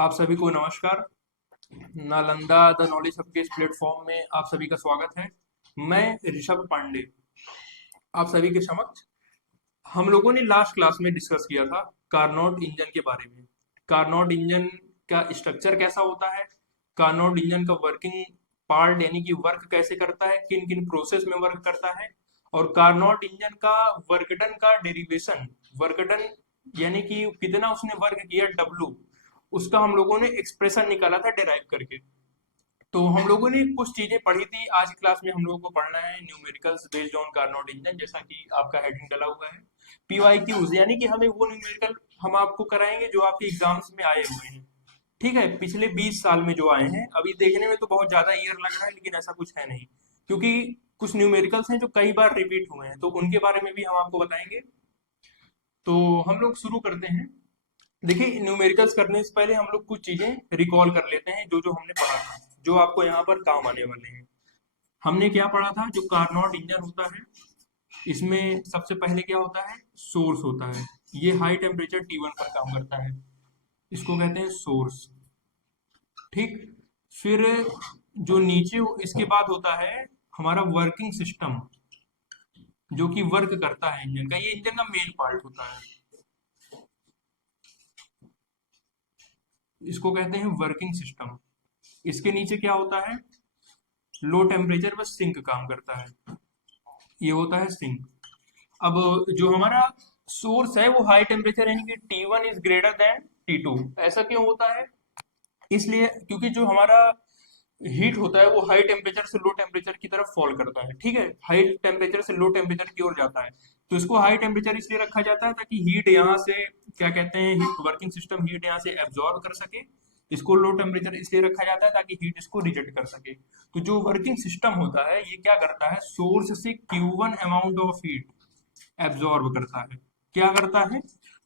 आप सभी को नमस्कार। नालंदा द नॉलेज हब के इस प्लेटफॉर्म में आप सभी का स्वागत है। मैं ऋषभ पांडे आप सभी के समक्ष। हम लोगों ने लास्ट क्लास में डिस्कस किया था कार्नोट इंजन के बारे में। कार्नोट इंजन का स्ट्रक्चर कैसा होता है, कार्नोट इंजन का वर्किंग पार्ट यानी कि वर्क कैसे करता है, किन किन प्रोसेस में वर्क करता है, और कार्नोट इंजन का वर्क डन का डेरिवेशन, वर्क डन यानी कि कितना उसने वर्क किया डब्लू, उसका हम लोगों ने एक्सप्रेशन निकाला था डिराइव करके। तो हम लोगों ने कुछ चीजें पढ़ी थी। आज की क्लास में हम लोगों को पढ़ना है numericals based on Carnot engine, जैसा कि आपका हेडिंग डला हुआ है PYQs, यानी कि हमें वो न्यूमेरिकल हम आपको कराएंगे जो आपके एग्जाम्स में आए हुए हैं। ठीक है, पिछले 20 साल में जो आए हैं। अभी देखने में तो बहुत ज्यादा ईयर लग रहा है, लेकिन ऐसा कुछ है नहीं, क्योंकि कुछ न्यूमेरिकल्स हैं जो कई बार रिपीट हुए हैं, तो उनके बारे में भी हम आपको बताएंगे। तो हम लोग शुरू करते हैं। देखिए, न्यूमेरिकल्स करने से पहले हम लोग कुछ चीजें रिकॉल कर लेते हैं जो जो हमने पढ़ा था, जो आपको यहाँ पर काम आने वाले हैं। हमने क्या पढ़ा था? जो कार्नोट इंजन होता है, इसमें सबसे पहले क्या होता है? सोर्स होता है। ये हाई टेम्परेचर T1 पर काम करता है, इसको कहते हैं सोर्स। ठीक। फिर जो नीचे इसके बाद होता है हमारा वर्किंग सिस्टम, जो कि वर्क करता है इंजन का। ये इंजन का मेन पार्ट होता है, इसको कहते हैं वर्किंग सिस्टम। इसके नीचे क्या होता है? लो टेम्परेचर पर सिंक काम करता है, ये होता है सिंक। अब जो हमारा सोर्स है वो हाई टेम्परेचर यानी कि T1 is greater than T2। ऐसा क्यों होता है? इसलिए क्योंकि जो हमारा हीट होता है वो हाई टेम्परेचर से लो टेम्परेचर की तरफ फॉल करता है। ठीक है, हाई टेम्परेचर से लो टेम्परेचर की ओर जाता है। तो इसको हाई टेम्परेचर इसलिए रखा जाता है ताकि हीट यहाँ से, क्या कहते हैं, वर्किंग सिस्टम हीट यहाँ से एब्जॉर्ब कर सके। इसको लो टेम्परेचर इसलिए रखा जाता है ताकि हीट इसको रिजेक्ट कर सके। तो जो वर्किंग सिस्टम होता है ये क्या करता है? सोर्स से Q1 amount of heat absorb करता है। क्या करता है?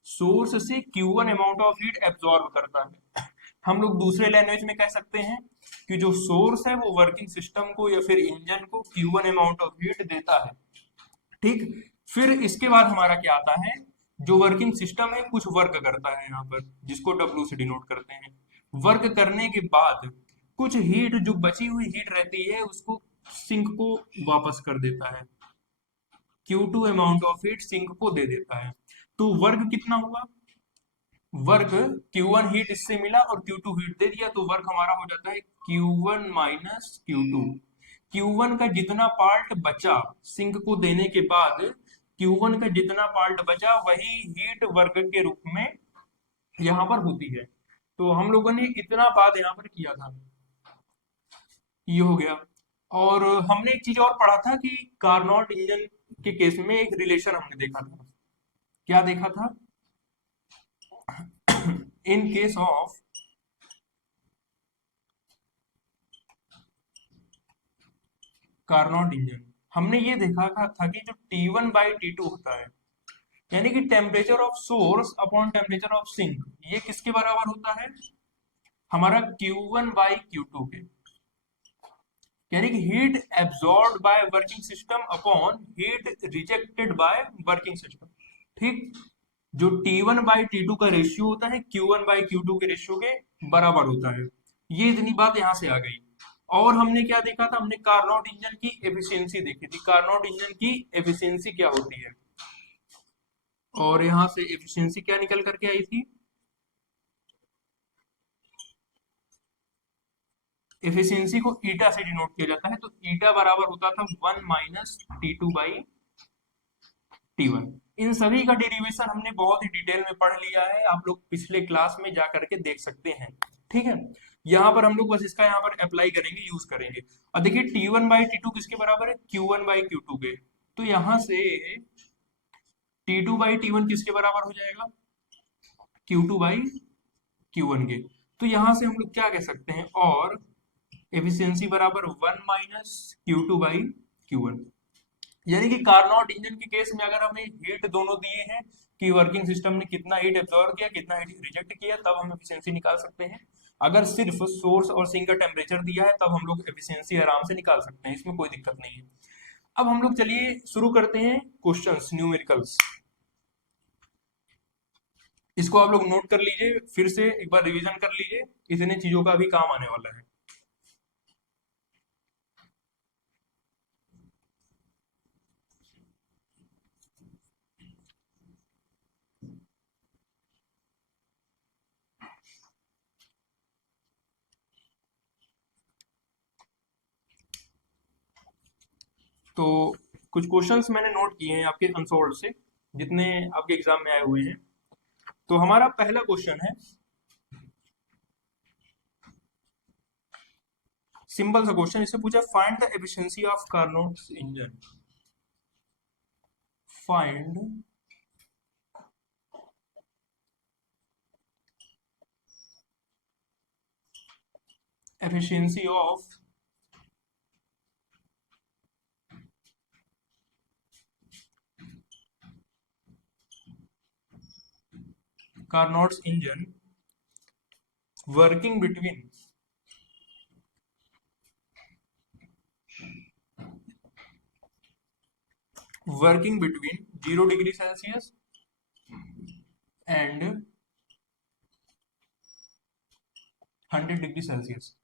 सोर्स से Q1 amount of heat absorb करता है। हम लोग दूसरे लैंग्वेज में कह सकते हैं कि जो सोर्स है वो वर्किंग सिस्टम को या फिर इंजन को Q1 अमाउंट ऑफ हीट देता है। ठीक। फिर इसके बाद हमारा क्या आता है? जो वर्किंग सिस्टम है कुछ वर्क करता है यहाँ पर, जिसको W से डिनोट करते हैं। वर्क करने के बाद कुछ हीट, जो बची हुई हीट रहती है, उसको सिंक को वापस कर देता है। Q2 amount of heat sink को दे देता है। तो वर्क कितना हुआ? वर्क Q1 हीट इससे मिला और Q2 हीट दे दिया, तो वर्क हमारा हो जाता है Q1 माइनस Q2। Q1 का जितना पार्ट बचा सिंक को देने के बाद, Q1 का जितना पार्ट बचा वही हीट वर्क के रूप में यहाँ पर होती है। तो हम लोगों ने इतना बात यहाँ पर किया था, ये हो गया। और हमने एक चीज और पढ़ा था कि कार्नोट इंजन के केस में एक रिलेशन हमने देखा था। क्या देखा था? In case of Carnot engine, हमने ये देखा था कि जो T1 बाई T2 होता है, यानी कि temperature of source upon temperature of sink, ये किसके बराबर होता है? हमारा Q1 बाई Q2 के। यानी कि heat absorb by working system upon heat rejected by working system. ठीक। जो T1 बाई T2 का रेशियो होता है Q1 बाई Q2 के रेशियो के बराबर होता है। ये इतनी बात यहाँ से आ गई। और हमने क्या देखा था? हमने कार्नोट इंजन की एफिशिएंसी देखी थी। कार्नोट इंजन की एफिशिएंसी क्या होती है, और यहाँ से एफिशिएंसी क्या निकल करके आई थी? एफिशिएंसी को ईटा से डिनोट किया जाता है, तो ईटा बराबर होता था 1 माइनस T2 बाई T1। इन सभी का डेरिवेशन हमने बहुत ही डिटेल में पढ़ लिया है, आप लोग पिछले क्लास में जा करके देख सकते हैं। ठीक है, यहाँ पर हम लोग बस इसका यहाँ पर अप्लाई करेंगे, यूज करेंगे। और देखिए T1 बाई T2 किसके बराबर है? Q1 बाई Q2 के। तो यहाँ से T2 बाई T1 किसके बराबर हो जाएगा? Q2 बाई Q1 के। तो यहाँ से हम लोग क्या कह सकते हैं? और एफिशिएंसी बराबर 1 माइनस Q2 बाई Q1। यानी कि कार्नोट इंजन के केस में अगर हमें हीट दोनों दिए हैं कि वर्किंग सिस्टम ने कितना हीट एब्जॉर्ब किया, कितना हीट रिजेक्ट किया, तब हम एफिशिएंसी निकाल सकते हैं। अगर सिर्फ सोर्स और सिंक का टेम्परेचर दिया है तब हम लोग एफिशिएंसी आराम से निकाल सकते हैं, इसमें कोई दिक्कत नहीं है। अब हम लोग चलिए शुरू करते हैं क्वेश्चंस, न्यूमेरिकल्स। इसको आप लोग नोट कर लीजिए, फिर से एक बार रिवीजन कर लीजिए, इतने चीजों का भी काम आने वाला है। तो कुछ क्वेश्चंस मैंने नोट किए हैं आपके अनसोल्ड से, जितने आपके एग्जाम में आए हुए हैं। तो हमारा पहला क्वेश्चन है, सिंपल सा क्वेश्चन, इससे पूछा find the efficiency of Carnot engine. Find efficiency of Carnot's engine working between working between 0 degree Celsius and 100 degree Celsius.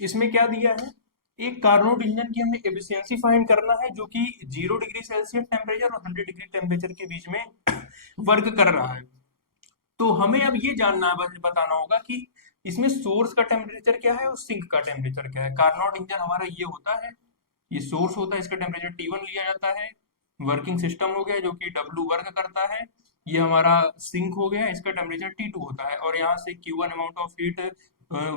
इसमें क्या दिया है, एक कार्नोट इंजन की हमें एफिशिएंसी फाइंड करना है जो कि 0 डिग्री सेल्सियस टेम्परेचर और 100 डिग्री टेम्परेचर के बीच में वर्क कर रहा है। तो हमें अब ये जानना बताना होगा कि इसमें सोर्स का टेम्परेचर क्या है और सिंक का टेम्परेचर क्या है। कार्नोट इंजन हमारा ये होता है, ये सोर्स होता है, इसका टेम्परेचर T1 लिया जाता है। वर्किंग सिस्टम हो गया जो कि W वर्क करता है। ये हमारा सिंक हो गया, इसका टेम्परेचर T2 होता है, और यहाँ से Q1 amount of heat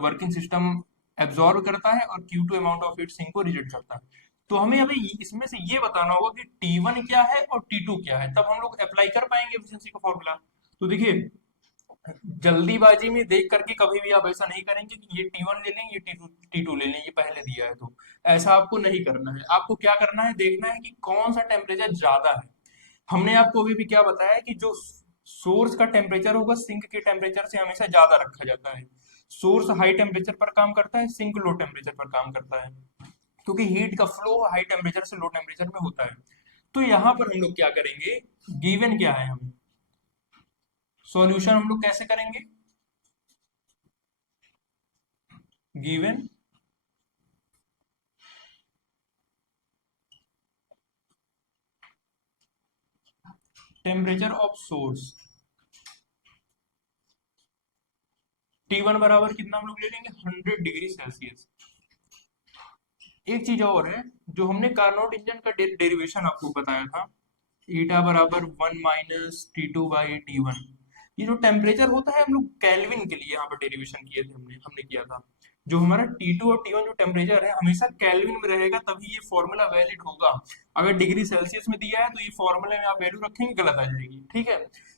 working system absorb करता है और Q2 amount of heat sink को रिजेक्ट करता है। तो हमें अभी इसमें से ये बताना होगा कि T1 क्या है और T2 क्या है, तब हम लोग अप्लाई कर पाएंगे एफिशिएंसी का फॉर्मूला। तो देखिए, जल्दीबाजी में देख करके कभी भी आप ऐसा नहीं करेंगे कि ये T1 ले लें, ये टी टू ले लें, ये पहले दिया है तो ऐसा आपको नहीं करना है। आपको क्या करना है, देखना है कि कौन सा टेम्परेचर ज्यादा है। हमने आपको अभी भी क्या बताया है कि जो सोर्स का टेम्परेचर होगा सिंक के टेम्परेचर से हमेशा ज्यादा रखा जाता है। सोर्स हाई टेम्परेचर पर काम करता है, सिंक लो टेम्परेचर पर काम करता है, क्योंकि हीट का फ्लो हाई टेम्परेचर से लो टेम्परेचर में होता है। तो यहाँ पर हम लोग क्या करेंगे, गिवन क्या है, हमें सॉल्यूशन हम लोग कैसे करेंगे, given temperature of source T1 बराबर कितना हम लोग ले लेंगे, 100 डिग्री सेल्सियस। एक चीज और है, जो हमने कार्नोट इंजन का डेरिवेशन आपको बताया था, ईटा बराबर 1 - T2/T1। ये जो टेम्परेचर होता है हम लोग केल्विन के लिए यहाँ पर डेरिवेशन किए थे, हमने हमने किया था। जो हमारा T2 और T1 जो टेम्परेचर है हमेशा केल्विन में रहेगा, तभी ये फॉर्मूला वैलिड होगा। अगर डिग्री सेल्सियस में दिया है तो ये फॉर्मूले में आप वैल्यू रखेंगे गलत आ जाएगी, ठीक है।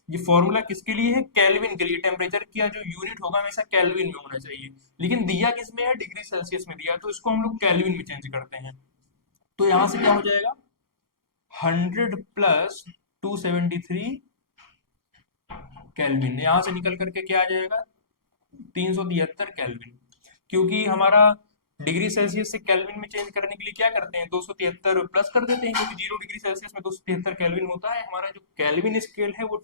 ये फॉर्मूला किसके लिए है, केल्विन के लिए। टेम्परेचर का जो यूनिट होगा हमेशा केल्विन में होना चाहिए, लेकिन दिया किस में है, डिग्री सेल्सियस में दिया है, तो इसको हम लोग केल्विन में चेंज करते हैं। तो यहाँ से क्या हो जाएगा, 100 + 273 केल्विन। यहाँ से निकल करके क्या आ जाएगा, 373 केल्विन। क्योंकि हमारा डिग्री सेल्सियस से केल्विन में चेंज करने के लिए क्या करते हैं, 273 प्लस कर देते हैं, क्योंकि 0 डिग्री सेल्सियस में 273 केल्विन होता है। हमारा जो केल्विन स्केल है वो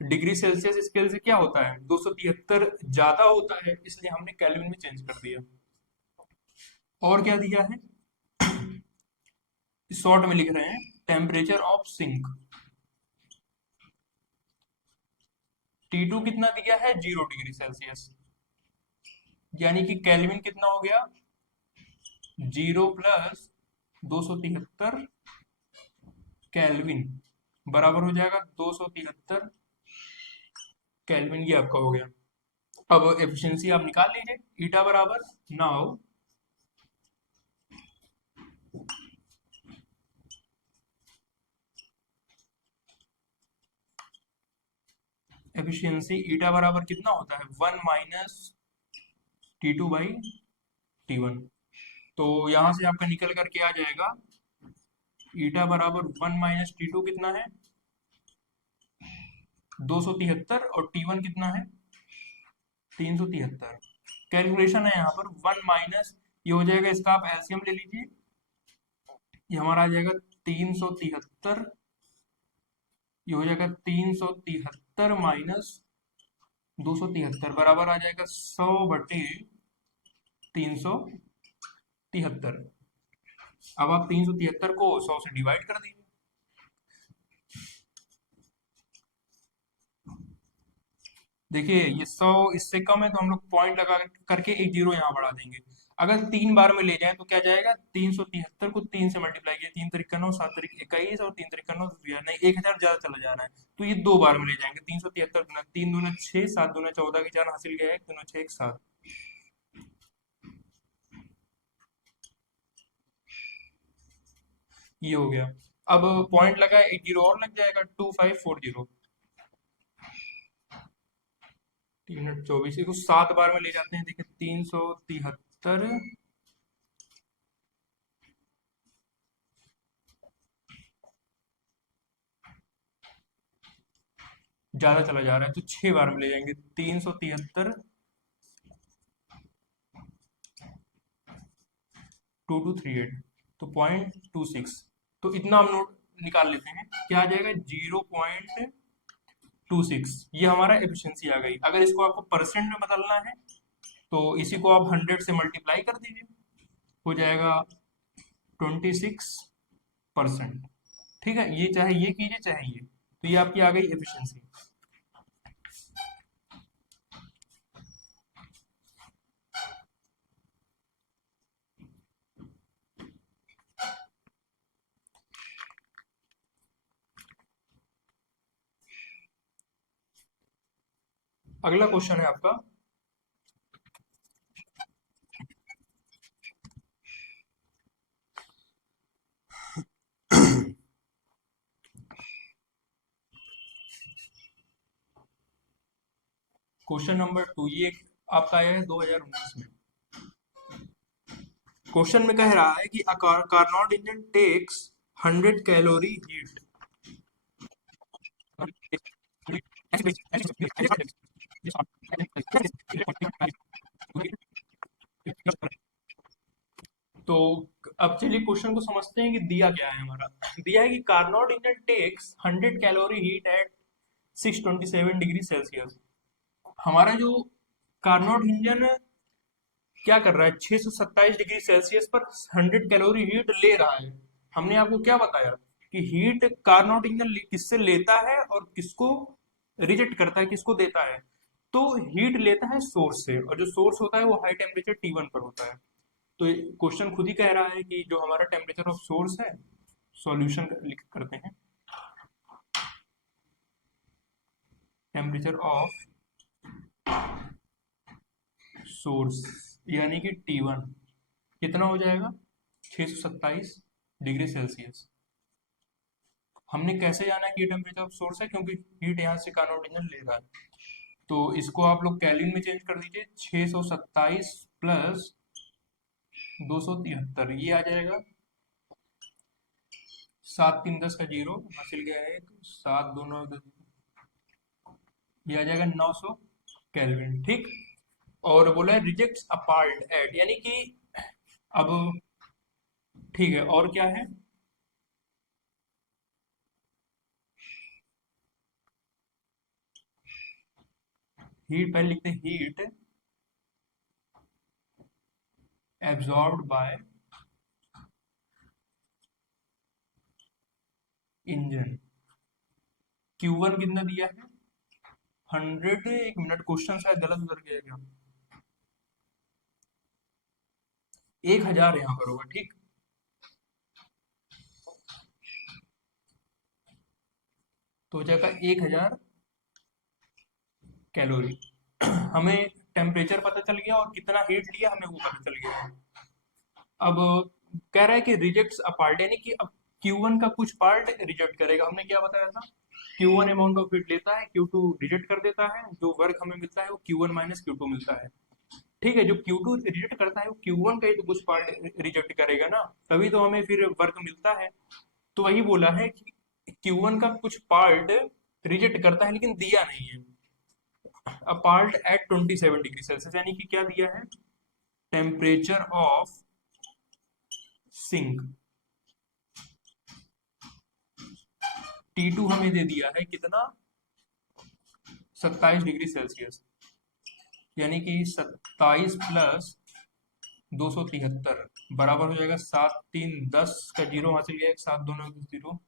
डिग्री सेल्सियस स्केल से क्या होता है, 273 ज्यादा होता है, इसलिए हमने केल्विन में चेंज कर दिया। और क्या दिया है, शॉर्ट में लिख रहे हैं, टेम्परेचर ऑफ सिंक T2 कितना दिया है, 0 डिग्री सेल्सियस, यानी कि केल्विन कितना हो गया, 0 + 273 केल्विन बराबर हो जाएगा 273 केल्विन। ये आपका हो गया। अब एफिशिएंसी आप निकाल लीजिए, ईटा बराबर, नाउ एफिशिएंसी ईटा बराबर कितना होता है, 1 - T2/T1। तो यहां से आपका निकल करके आ जाएगा, ईटा बराबर 1 - T2 कितना है, 273, और T1 कितना है, 373। कैलकुलेशन है यहाँ पर 1 माइनस, ये हो जाएगा, इसका आप एलसीएम ले लीजिए, ये हमारा आ जाएगा 373, ये हो जाएगा 373 माइनस 273 बराबर आ जाएगा 100/373। अब आप 373 को 100 से डिवाइड कर दीजिए। देखिए ये 100 इससे कम है तो हम लोग पॉइंट लगा करके एक जीरो यहाँ बढ़ा देंगे। अगर 3 बार में ले जाएं तो क्या जाएगा, 373 को 3 से मल्टीप्लाई किया, 3 3 9 7 21 और 3 3 9 नहीं, 1000 ज्यादा चला जा रहा है तो ये 2 बार में ले जाएंगे। 373 गुना 3 दूना 6, 7 दूना 14 की जान हासिल गया है, 1 दूना 6 1 7। ये हो गया। अब पॉइंट लगा, एक जीरो और लग जाएगा, 2540। 324 को 7 बार में ले जाते हैं। देखिए 373 ज्यादा चला जा रहा है तो 6 बार में ले जाएंगे। 373 2238 तो 0.26। तो इतना हम नोट निकाल लेते हैं, क्या आ जाएगा 0.26। ये हमारा एफिशिएंसी आ गई। अगर इसको आपको परसेंट में बदलना है तो इसी को आप 100 से मल्टीप्लाई कर दीजिए, हो जाएगा 26%। ठीक है, ये चाहे ये कीजिए चाहे ये, तो ये आपकी आ गई एफिशिएंसी। अगला क्वेश्चन है आपका, क्वेश्चन नंबर 2। ये आपका आया है 2019 में। क्वेश्चन में कह रहा है कि a Carnot engine takes 100 calorie heat. तो अब चलिए क्वेश्चन को समझते हैं कि दिया क्या है हमारा। दिया है कि Carnot engine takes 100 calorie heat at 627 degree Celsius. हमारा जो कार्नोट इंजन क्या कर रहा है, 627 डिग्री सेल्सियस पर 100 कैलोरी हीट ले रहा है। हमने आपको क्या बताया कि हीट कार्नोट इंजन किससे लेता है और किसको रिजेक्ट करता है, किसको देता है। तो हीट लेता है सोर्स से, और जो सोर्स होता है वो हाई टेम्परेचर T1 पर होता है। तो क्वेश्चन खुद ही कह रहा है कि जो हमारा टेम्परेचर ऑफ सोर्स है, सॉल्यूशन करते हैं। टेम्परेचर ऑफ सोर्स यानी कि T1 कितना हो जाएगा, 627 डिग्री सेल्सियस। हमने कैसे जाना है कि टेम्परेचर ऑफ सोर्स है, क्योंकि हीट यहाँ से कार्नोट इंजन ले रहा है। तो इसको आप लोग केल्विन में चेंज कर दीजिए, 627 प्लस 273 ये आ जाएगा 7 3 10 का जीरो हासिल गया है, 7 2 9 10, ये आ जाएगा 900 केल्विन। ठीक, और बोला है रिजेक्ट्स अपार्ट एट, यानी कि अब ठीक है, और क्या है, हीट पहले लिखते हैं, heat absorbed bye engine. Q1 कितना दिया है 100। एक मिनट, क्वेश्चन शायद गलत उतर गया क्या, 1000 यहाँ पर होगा। ठीक, तो हो जाएगा 1000 कैलोरी। हमें टेम्परेचर पता चल गया और कितना हीट लिया हमें वो पता चल गया है। अब कह रहा है कि रिजेक्ट्स अ पार्ट, यानी कि अब Q1 का कुछ पार्ट रिजेक्ट करेगा। हमने क्या बताया था, Q1 अमाउंट ऑफ हीट लेता है, Q2 रिजेक्ट कर देता है, जो वर्क हमें मिलता है वो Q1 माइनस Q2 मिलता है। ठीक है, जो Q2 रिजेक्ट करता है वो Q1 का ही तो कुछ पार्ट रिजेक्ट करेगा ना, तभी तो हमें फिर वर्क मिलता है। तो वही बोला है कि Q1 का कुछ पार्ट रिजेक्ट करता है लेकिन दिया नहीं है। A part at 27 degree Celsius, यानी कि क्या दिया है, टेम्परेचर ऑफ सिंक T2 हमें दे दिया है कितना, 27 डिग्री सेल्सियस, यानी कि 27 प्लस 273 बराबर हो जाएगा 7 3 10 का जीरो हासिल किया, 7 2 9 0,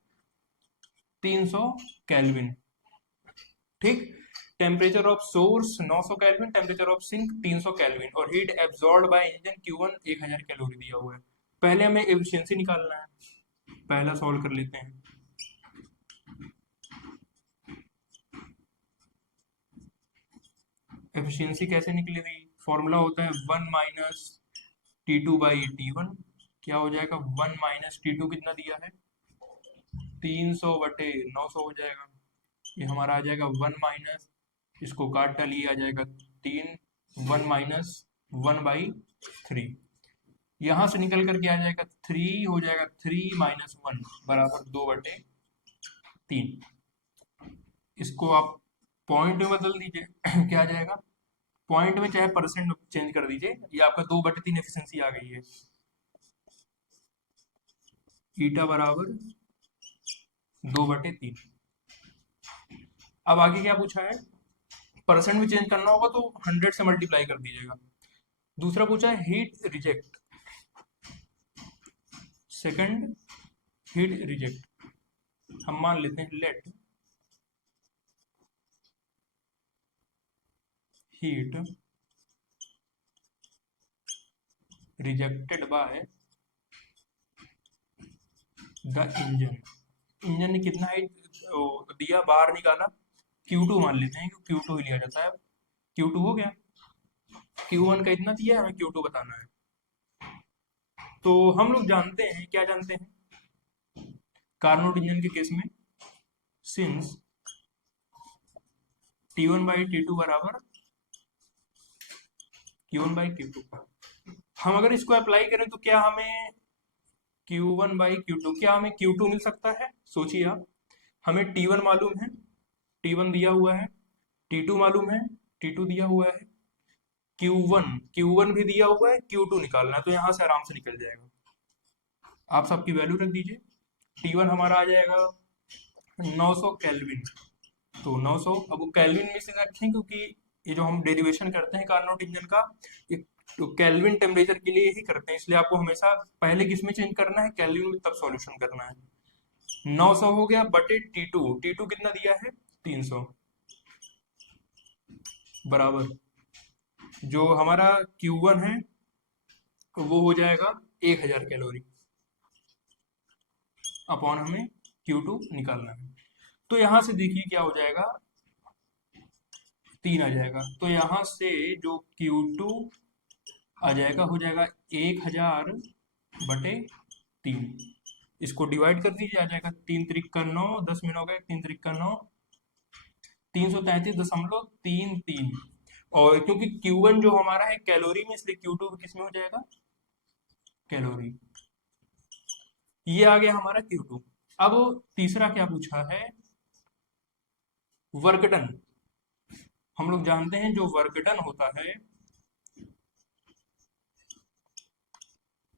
300 केल्विन। ठीक। Temperature of source 900 kelvin, temperature of sink 300 kelvin, और heat absorb by engine Q1 1000 calorie दिया हुआ है। पहले हमें एफिशिएंसी निकालना है, पहला सॉल्व कर लेते हैं। एफिशिएंसी कैसे निकलेगी? फॉर्मूला होता है 1 माइनस T2 बाई T1। क्या हो जाएगा? 1 माइनस T2 कितना दिया है? 300/900 हो जाएगा। ये हमारा आ जाएगा 1 माइनस, इसको काट डालिए, आ जाएगा 3, 1 माइनस 1/3। यहाँ से निकल करके आ जाएगा 3, हो जाएगा 3 माइनस 1 बराबर 2/3। इसको आप पॉइंट में बदल दीजिए क्या आ जाएगा? पॉइंट में चाहे परसेंट में चेंज कर दीजिए, ये आपका 2/3 एफिशिएंसी आ गई है। ईटा बराबर 2/3। अब आगे क्या पूछा है? परसेंट में चेंज करना होगा तो 100 से मल्टीप्लाई कर दीजिएगा। दूसरा पूछा है heat reject, second heat reject. हम मान लेते हैं let heat rejected by the engine. Engine ने कितना हीट दिया, बाहर निकाला, Q2 मान लेते हैं, Q2 ही लिया जाता है। Q2 हो गया, Q1 का इतना दिया है, हमें Q2 बताना है। तो हम लोग जानते हैं, क्या जानते हैं? कार्नोट इंजन के केस में सिंस T1/T2 बराबर Q1/Q2, हम अगर इसको अप्लाई करें तो क्या हमें Q1/Q2, क्या हमें Q2 मिल सकता है? सोचिए आप, हमें T1 मालूम है, T1 दिया हुआ है, T2 मालूम है, T2 दिया हुआ है, Q1 भी दिया हुआ है, Q2 निकालना है, तो यहाँ से आराम से निकल जाएगा। आप सबकी वैल्यू रख दीजिए। T1 हमारा आ जाएगा 900 केल्विन, तो 900, अब वो केल्विन में से रखें क्योंकि ये जो हम डेरिवेशन करते हैं कार्नोट इंजन का, ये तो केल्विन टेम्परेचर के लिए ही करते हैं, इसलिए आपको हमेशा पहले किस में चेंज करना है? केल्विन में, तब सॉल्यूशन करना है। 900 हो गया बटे T2 कितना दिया है? 300 बराबर जो हमारा Q1 है वो हो जाएगा 1000 कैलोरी, अपॉन हमें Q2 निकालना है। तो यहां से देखिए क्या हो जाएगा, 3 आ जाएगा, तो यहां से जो Q2 आ जाएगा, हो जाएगा 1000/3। इसको डिवाइड कर दीजिए, आ जाएगा 3 3 9, 10 में 9 गए, 3 3 9, 333.33। और क्योंकि Q1 जो हमारा है कैलोरी में, इसलिए Q2 किस में हो जाएगा? कैलोरी। ये आ गया हमारा Q2। अब तीसरा क्या पूछा है? Work done. हम लोग जानते हैं जो वर्क डन होता है,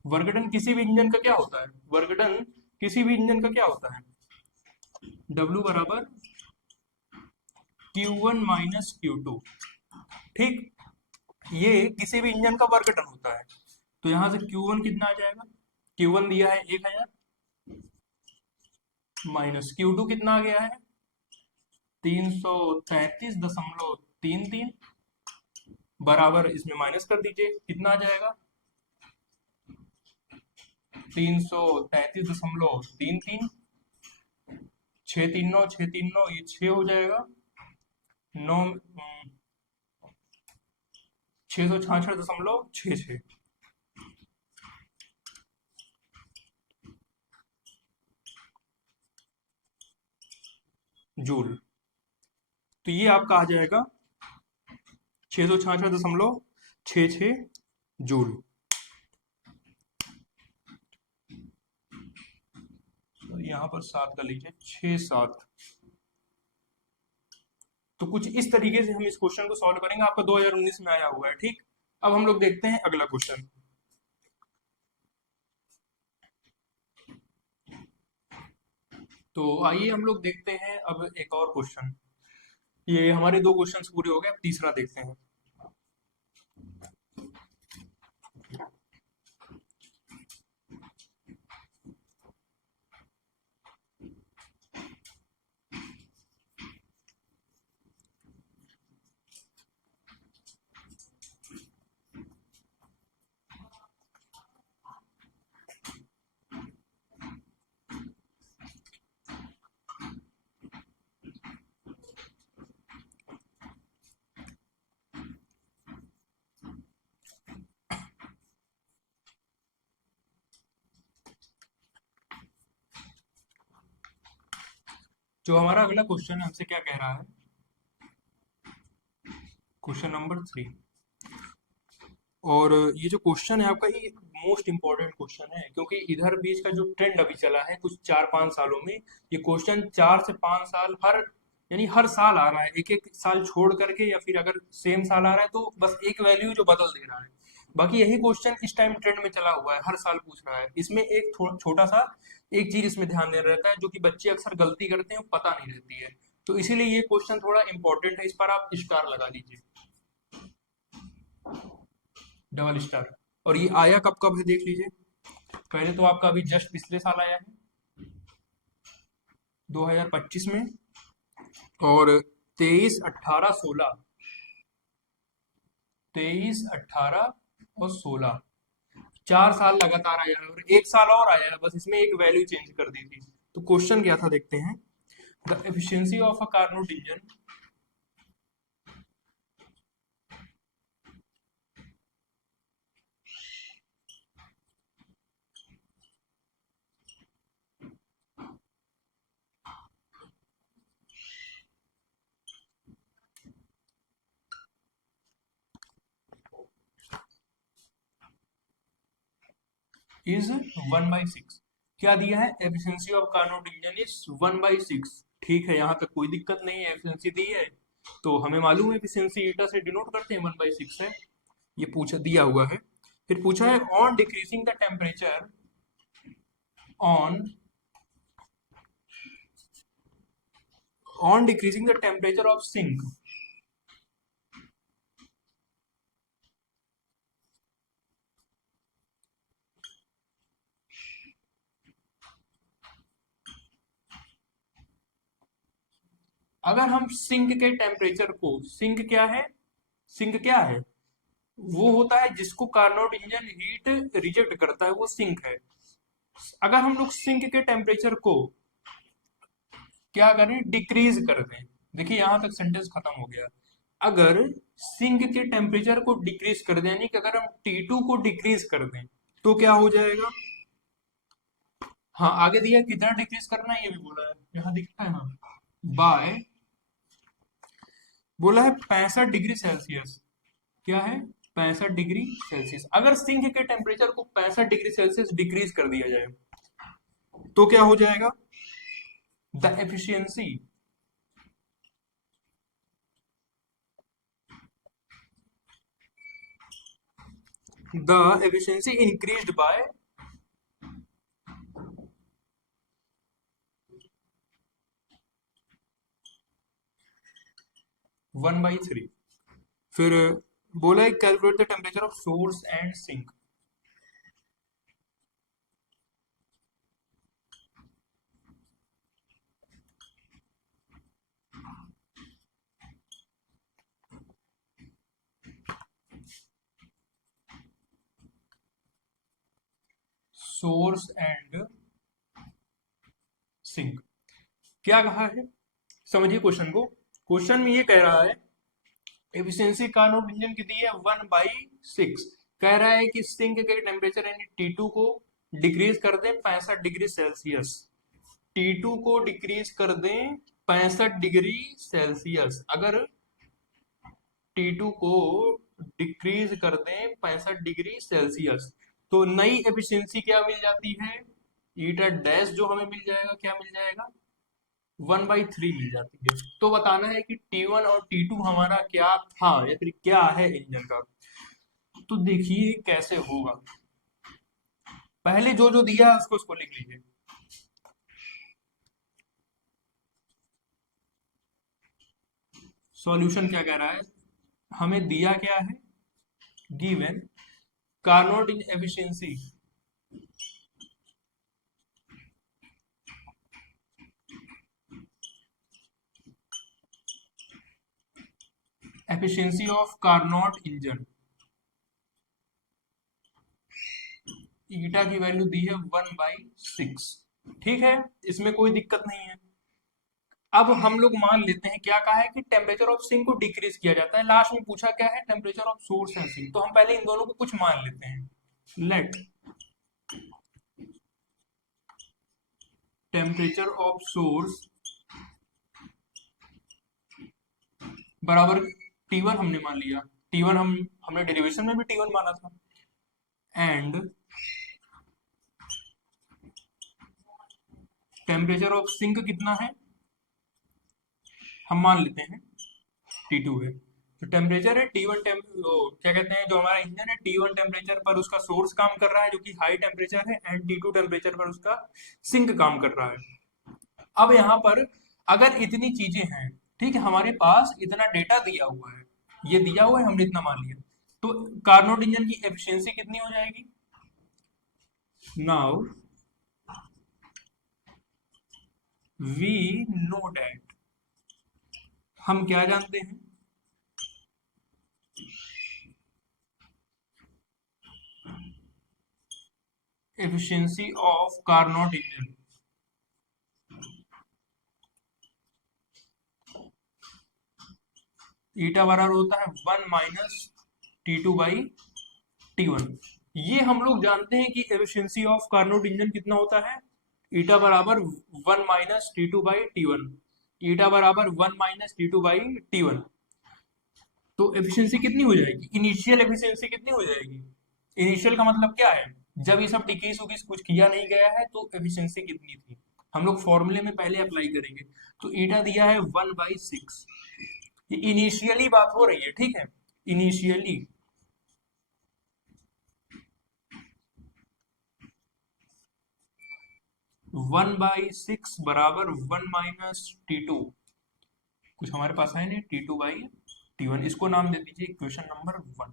वर्क डन किसी भी इंजन का क्या होता है? वर्क डन किसी भी इंजन का क्या होता है? W बराबर Q1 माइनस Q2। ठीक, ये किसी भी इंजन का वर्क डन होता है। तो यहां से Q1 कितना आ जाएगा? Q1 दिया है 1000, माइनस Q2 कितना आ गया है? 333.33, बराबर इसमें माइनस कर दीजिए, कितना आ जाएगा? 333.33, 6 3 9, 6 3 9, ये 6 हो जाएगा, 9 666.66 जूल। तो ये आपका आ जाएगा 666.66 जूल। तो यहाँ पर 7 का लीजिए, 6 7। तो कुछ इस तरीके से हम इस क्वेश्चन को सॉल्व करेंगे, आपका 2019 में आया हुआ है। ठीक, अब हम लोग देखते हैं अगला क्वेश्चन। तो आइए हम लोग देखते हैं अब एक और क्वेश्चन। ये हमारे दो क्वेश्चंस पूरे हो गए, अब तीसरा देखते हैं। जो हमारा अगला क्वेश्चन है हमसे क्या कह रहा है, क्वेश्चन नंबर 3। और ये जो क्वेश्चन है आपका, ये मोस्ट इंपॉर्टेंट क्वेश्चन है, क्योंकि इधर बीच का जो ट्रेंड अभी चला है कुछ 4-5 सालों में, ये क्वेश्चन 4 से 5 साल हर, यानी हर साल आ रहा है, एक एक साल छोड़ करके, या फिर अगर सेम साल आ रहा है तो बस एक वैल्यू जो बदल दे रहा है। बाकी यही क्वेश्चन इस टाइम ट्रेंड में चला हुआ है, हर साल पूछ रहा है। इसमें एक छोटा सा एक चीज इसमें ध्यान देना रहता है, जो कि बच्चे अक्सर गलती करते हैं, पता नहीं रहती है। तो इसीलिए ये क्वेश्चन थोड़ा इंपॉर्टेंट है, इस पर आप स्टार लगा लीजिए, डबल स्टार। और ये आया कब कब है देख लीजिए। पहले तो आपका अभी जस्ट पिछले साल आया है, 2025 में। और 23, 18, 16, 23, 18 और 16, 4 साल लगातार आया है, और एक साल और आया है, बस इसमें एक वैल्यू चेंज कर दी थी। तो क्वेश्चन क्या था देखते हैं। The efficiency of a Carnot engine is 1/6। क्या दिया है, efficiency of Carnot engine is 1/6। ठीक है, यहाँ तक कोई दिक्कत नहीं है, एफिशिएंसी दी है तो हमें मालूम है एफिशिएंसी ईटा से डिनोट करते हैं, 1/6 है। ये पूछा दिया हुआ है। फिर पूछा है on decreasing the temperature, on on decreasing the temperature of sink, अगर हम सिंक के टेम्परेचर को, सिंक क्या है, सिंक क्या है, वो होता है जिसको कार्नोट इंजन हीट रिजेक्ट करता है, वो सिंक है। अगर हम लोग सिंक के टेम्परेचर को क्या करें, डिक्रीज कर दें। देखिए यहां तक सेंटेंस खत्म हो गया। अगर सिंक के टेम्परेचर को डिक्रीज कर दें, यानी कि अगर हम T2 को डिक्रीज कर दें, तो क्या हो जाएगा। हाँ, आगे दिया है कितना डिक्रीज करना है, ये भी बोला है, यहाँ दिखता है ना, बाय, बोला है 65 डिग्री सेल्सियस। क्या है, 65 डिग्री सेल्सियस। अगर सिंक के टेम्परेचर को 65 डिग्री सेल्सियस डिक्रीज कर दिया जाए, तो क्या हो जाएगा, the efficiency, the efficiency increased by 1/3। फिर बोला है calculate the temperature of source and sink. Source and sink, क्या कहा है, समझिए क्वेश्चन को। क्वेश्चन में ये कह रहा है एफिशिएंसी कार्नोट इंजन की दी है 1/6। कह रहा है कि सिंक के टेम्परेचर यानी T2 को डिक्रीज कर दें 65 डिग्री सेल्सियस। T2 को डिक्रीज कर दें 65 डिग्री सेल्सियस। अगर T2 को डिक्रीज कर दें 65 डिग्री सेल्सियस, तो नई एफिशिएंसी क्या मिल जाती है, ईटा डैश जो हमें मिल जाएगा, क्या मिल जाएगा, 1/3 मिल जाती है। तो बताना है कि T1 और T2 हमारा क्या था, या फिर क्या है इंजन का। तो देखिए कैसे होगा, पहले जो जो दिया है उसको लिख लीजिए। सॉल्यूशन क्या कह रहा है, हमें दिया क्या है, given Carnot in efficiency efficiency of Carnot engine, eta की वैल्यू दी है 1/6। ठीक है, इसमें कोई दिक्कत नहीं है। अब हम लोग मान लेते हैं, क्या कहा है कि टेम्परेचर ऑफ सिंक को डिक्रीज किया जाता है, लास्ट में पूछा क्या है, temperature of source and sink. तो हम पहले इन दोनों को कुछ मान लेते हैं। लेट टेम्परेचर ऑफ सोर्स बराबर T1 हमने मान लिया। T1 हमने डेरिवेशन में भी T1 माना था। एंड टेम्परेचर ऑफ सिंक कितना है, हम मान लेते हैं T2 है। तो टेम्परेचर है T1 क्या कहते हैं, जो हमारा इंजन है T1 टेम्परेचर पर उसका सोर्स काम कर रहा है जो कि हाई टेम्परेचर है, एंड T2 टेम्परेचर पर उसका सिंक काम कर रहा है। अब यहाँ पर अगर इतनी चीजें हैं, ठीक है, हमारे पास इतना डेटा दिया हुआ है, ये दिया हुआ है, हमने इतना मान लिया, तो कार्नोट इंजन की एफिशिएंसी कितनी हो जाएगी। नाउ वी नो दैट, हम क्या जानते हैं, एफिशिएंसी ऑफ कार्नोट इंजन ईटा बराबर होता है 1 - T2/T1। ये हम लोग जानते हैं कि एफिशिएंसी ऑफ कार्नोट इंजन कितना होता है, ईटा बराबर 1 - T2/T1। ईटा बराबर 1 - T2/T1। तो एफिशिएंसी कितनी हो जाएगी, इनिशियल एफिशिएंसी कितनी हो जाएगी। इनिशियल का मतलब क्या है, जब ये सब टिकीस उकीस कुछ किया नहीं गया है तो एफिशिएंसी कितनी थी, हम लोग फॉर्मूले में पहले अप्लाई करेंगे। तो ईटा दिया है 1/6, ये इनिशियली बात हो रही है, ठीक है, इनिशियली 1/6 बराबर 1 - T2, कुछ हमारे पास है नहीं, T2/T1, इसको नाम दे दीजिए इक्वेशन नंबर 1।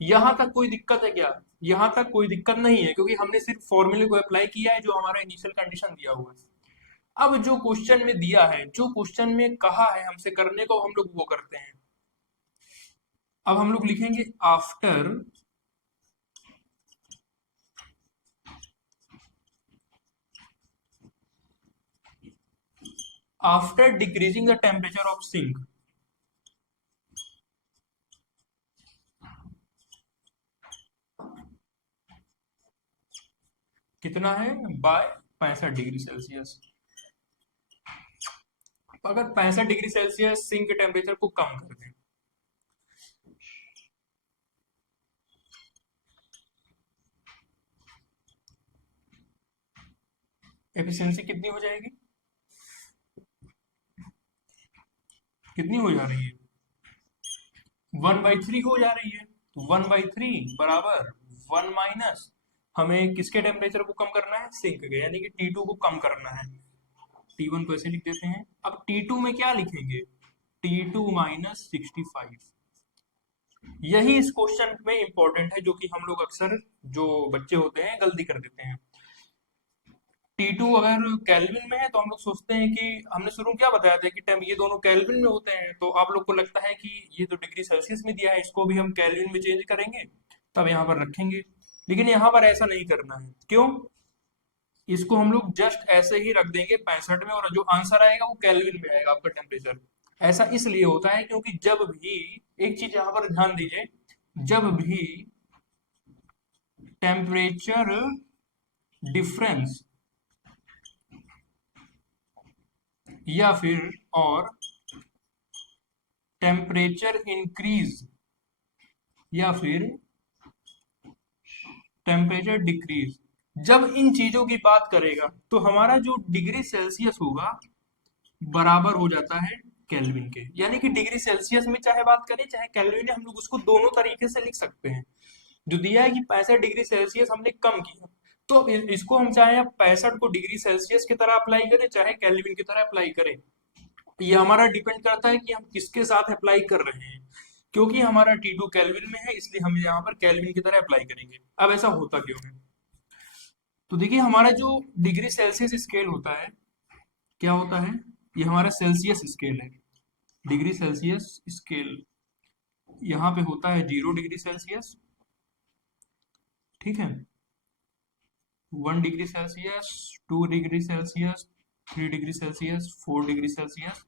यहां तक कोई दिक्कत है क्या, यहां तक कोई दिक्कत नहीं है, क्योंकि हमने सिर्फ फॉर्मूले को अप्लाई किया है जो हमारा इनिशियल कंडीशन दिया हुआ है। अब जो क्वेश्चन में दिया है, जो क्वेश्चन में कहा है हमसे करने को, हम लोग वो करते हैं। अब हम लोग लिखेंगे after decreasing the temperature of sink, कितना है, बाय 65 डिग्री सेल्सियस। अगर 65 डिग्री सेल्सियस सिंक के टेम्परेचर को कम कर दें, एफिशिएंसी कितनी हो जाएगी, कितनी हो जा रही है, 1/3 हो जा रही है। तो 1/3 बराबर 1 - हमें किसके टेम्परेचर को कम करना है, सिंक के, यानी कि T2 को कम करना है। T1 को ऐसे लिख देते हैं। अब T2 में क्या लिखेंगे, T2 - 65। यही इस क्वेश्चन में इंपॉर्टेंट है, जो कि हम लोग अक्सर, जो बच्चे होते हैं, गलती कर देते हैं। T2 अगर केल्विन में है तो हम लोग सोचते हैं कि हमने शुरू में क्या बताया था कि ये दोनों केल्विन में होते हैं, तो आप लोग को लगता है कि ये तो डिग्री सेल्सियस में दिया है, इसको भी हम केल्विन में चेंज करेंगे तब यहाँ पर रखेंगे। लेकिन यहाँ पर ऐसा नहीं करना है, क्यों, इसको हम लोग जस्ट ऐसे ही रख देंगे 65 में, और जो आंसर आएगा वो केल्विन में आएगा आपका टेम्परेचर। ऐसा इसलिए होता है क्योंकि जब भी, एक चीज यहाँ पर ध्यान दीजिए, जब भी टेम्परेचर डिफरेंस या फिर और टेम्परेचर इंक्रीज या फिर टेम्परेचर डिक्रीज, जब इन चीजों की बात करेगा तो हमारा जो डिग्री सेल्सियस होगा बराबर हो जाता है केल्विन के। यानी कि डिग्री सेल्सियस में चाहे बात करें चाहे केल्विन में, हम लोग उसको दोनों तरीके से लिख सकते हैं। जो दिया है कि 65 डिग्री सेल्सियस हमने कम किया, तो इसको हम चाहे 65 को डिग्री सेल्सियस की तरह अप्लाई करें चाहे केल्विन की तरह अप्लाई करें, ये हमारा डिपेंड करता है कि हम किसके साथ अप्लाई कर रहे हैं। क्योंकि हमारा T2 केल्विन में है, इसलिए हम यहाँ पर केल्विन की तरह अप्लाई करेंगे। अब ऐसा होता क्यों है? तो देखिए, हमारा जो डिग्री सेल्सियस स्केल होता है, क्या होता है? ये हमारा सेल्सियस स्केल है। डिग्री सेल्सियस स्केल यहाँ पे होता है 0 डिग्री सेल्सियस, ठीक है। 1 degree Celsius, 2 degree Celsius, 3 degree Celsius, 4 degree Celsius,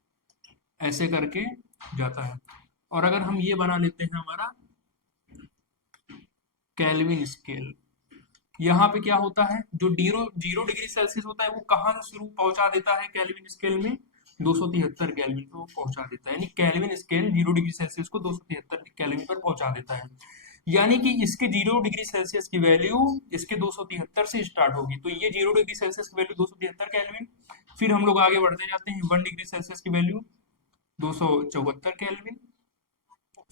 ऐसे करके जाता है। और अगर हम ये बना लेते हैं हमारा केल्विन स्केल, यहाँ पे क्या होता है? जो 0 डिग्री सेल्सियस होता है वो कहाँ से शुरू पहुंचा देता है केल्विन स्केल में? 273 केल्विन पे वो पहुंचा देता है। यानी केल्विन स्केल 0 डिग्री सेल्सियस को 273 केल्विन पर पहुंचा देता है। यानी कि इसके 0 डिग्री सेल्सियस की वैल्यू इसके 273 से स्टार्ट होगी। तो ये 0 डिग्री सेल्सियस की वैल्यू 273 केल्विन। फिर हम लोग आगे बढ़ते जाते हैं, 1 डिग्री सेल्सियस की वैल्यू 274 केल्विन।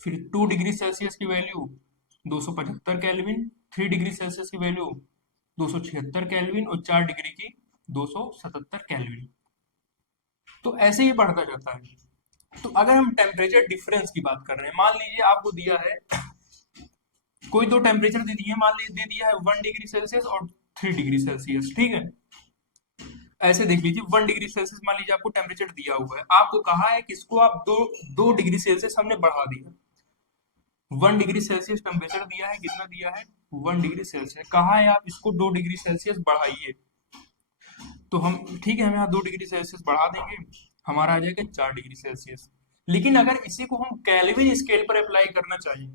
फिर 2 डिग्री सेल्सियस की वैल्यू 275 केल्विन। 3 डिग्री सेल्सियस की वैल्यू 276 केल्विन। और 4 डिग्री की 277 केल्विन। तो ऐसे ही बढ़ता जाता है। तो अगर हम टेम्परेचर डिफरेंस की बात कर रहे हैं, मान लीजिए आपको दिया है कोई दो टेम्परेचर दे दिए, मान लीजिए दे दिया है 1 डिग्री सेल्सियस और 3 डिग्री सेल्सियस, ठीक है। ऐसे देख लीजिए, 1 डिग्री सेल्सियस मान लीजिए आपको टेम्परेचर दिया हुआ है, आपको कहा है कि इसको आप दो डिग्री सेल्सियस हमने बढ़ा दिया। 1 डिग्री सेल्सियस टेम्परेचर दिया है, कितना दिया है? 1 डिग्री सेल्सियस। कहा है आप इसको 2 डिग्री सेल्सियस बढ़ाइए। तो हम, ठीक है, हम यहाँ 2 डिग्री सेल्सियस बढ़ा देंगे, हमारा आ जाएगा 4 डिग्री सेल्सियस। लेकिन अगर इसी को हम केल्विन स्केल पर अप्लाई करना चाहिए,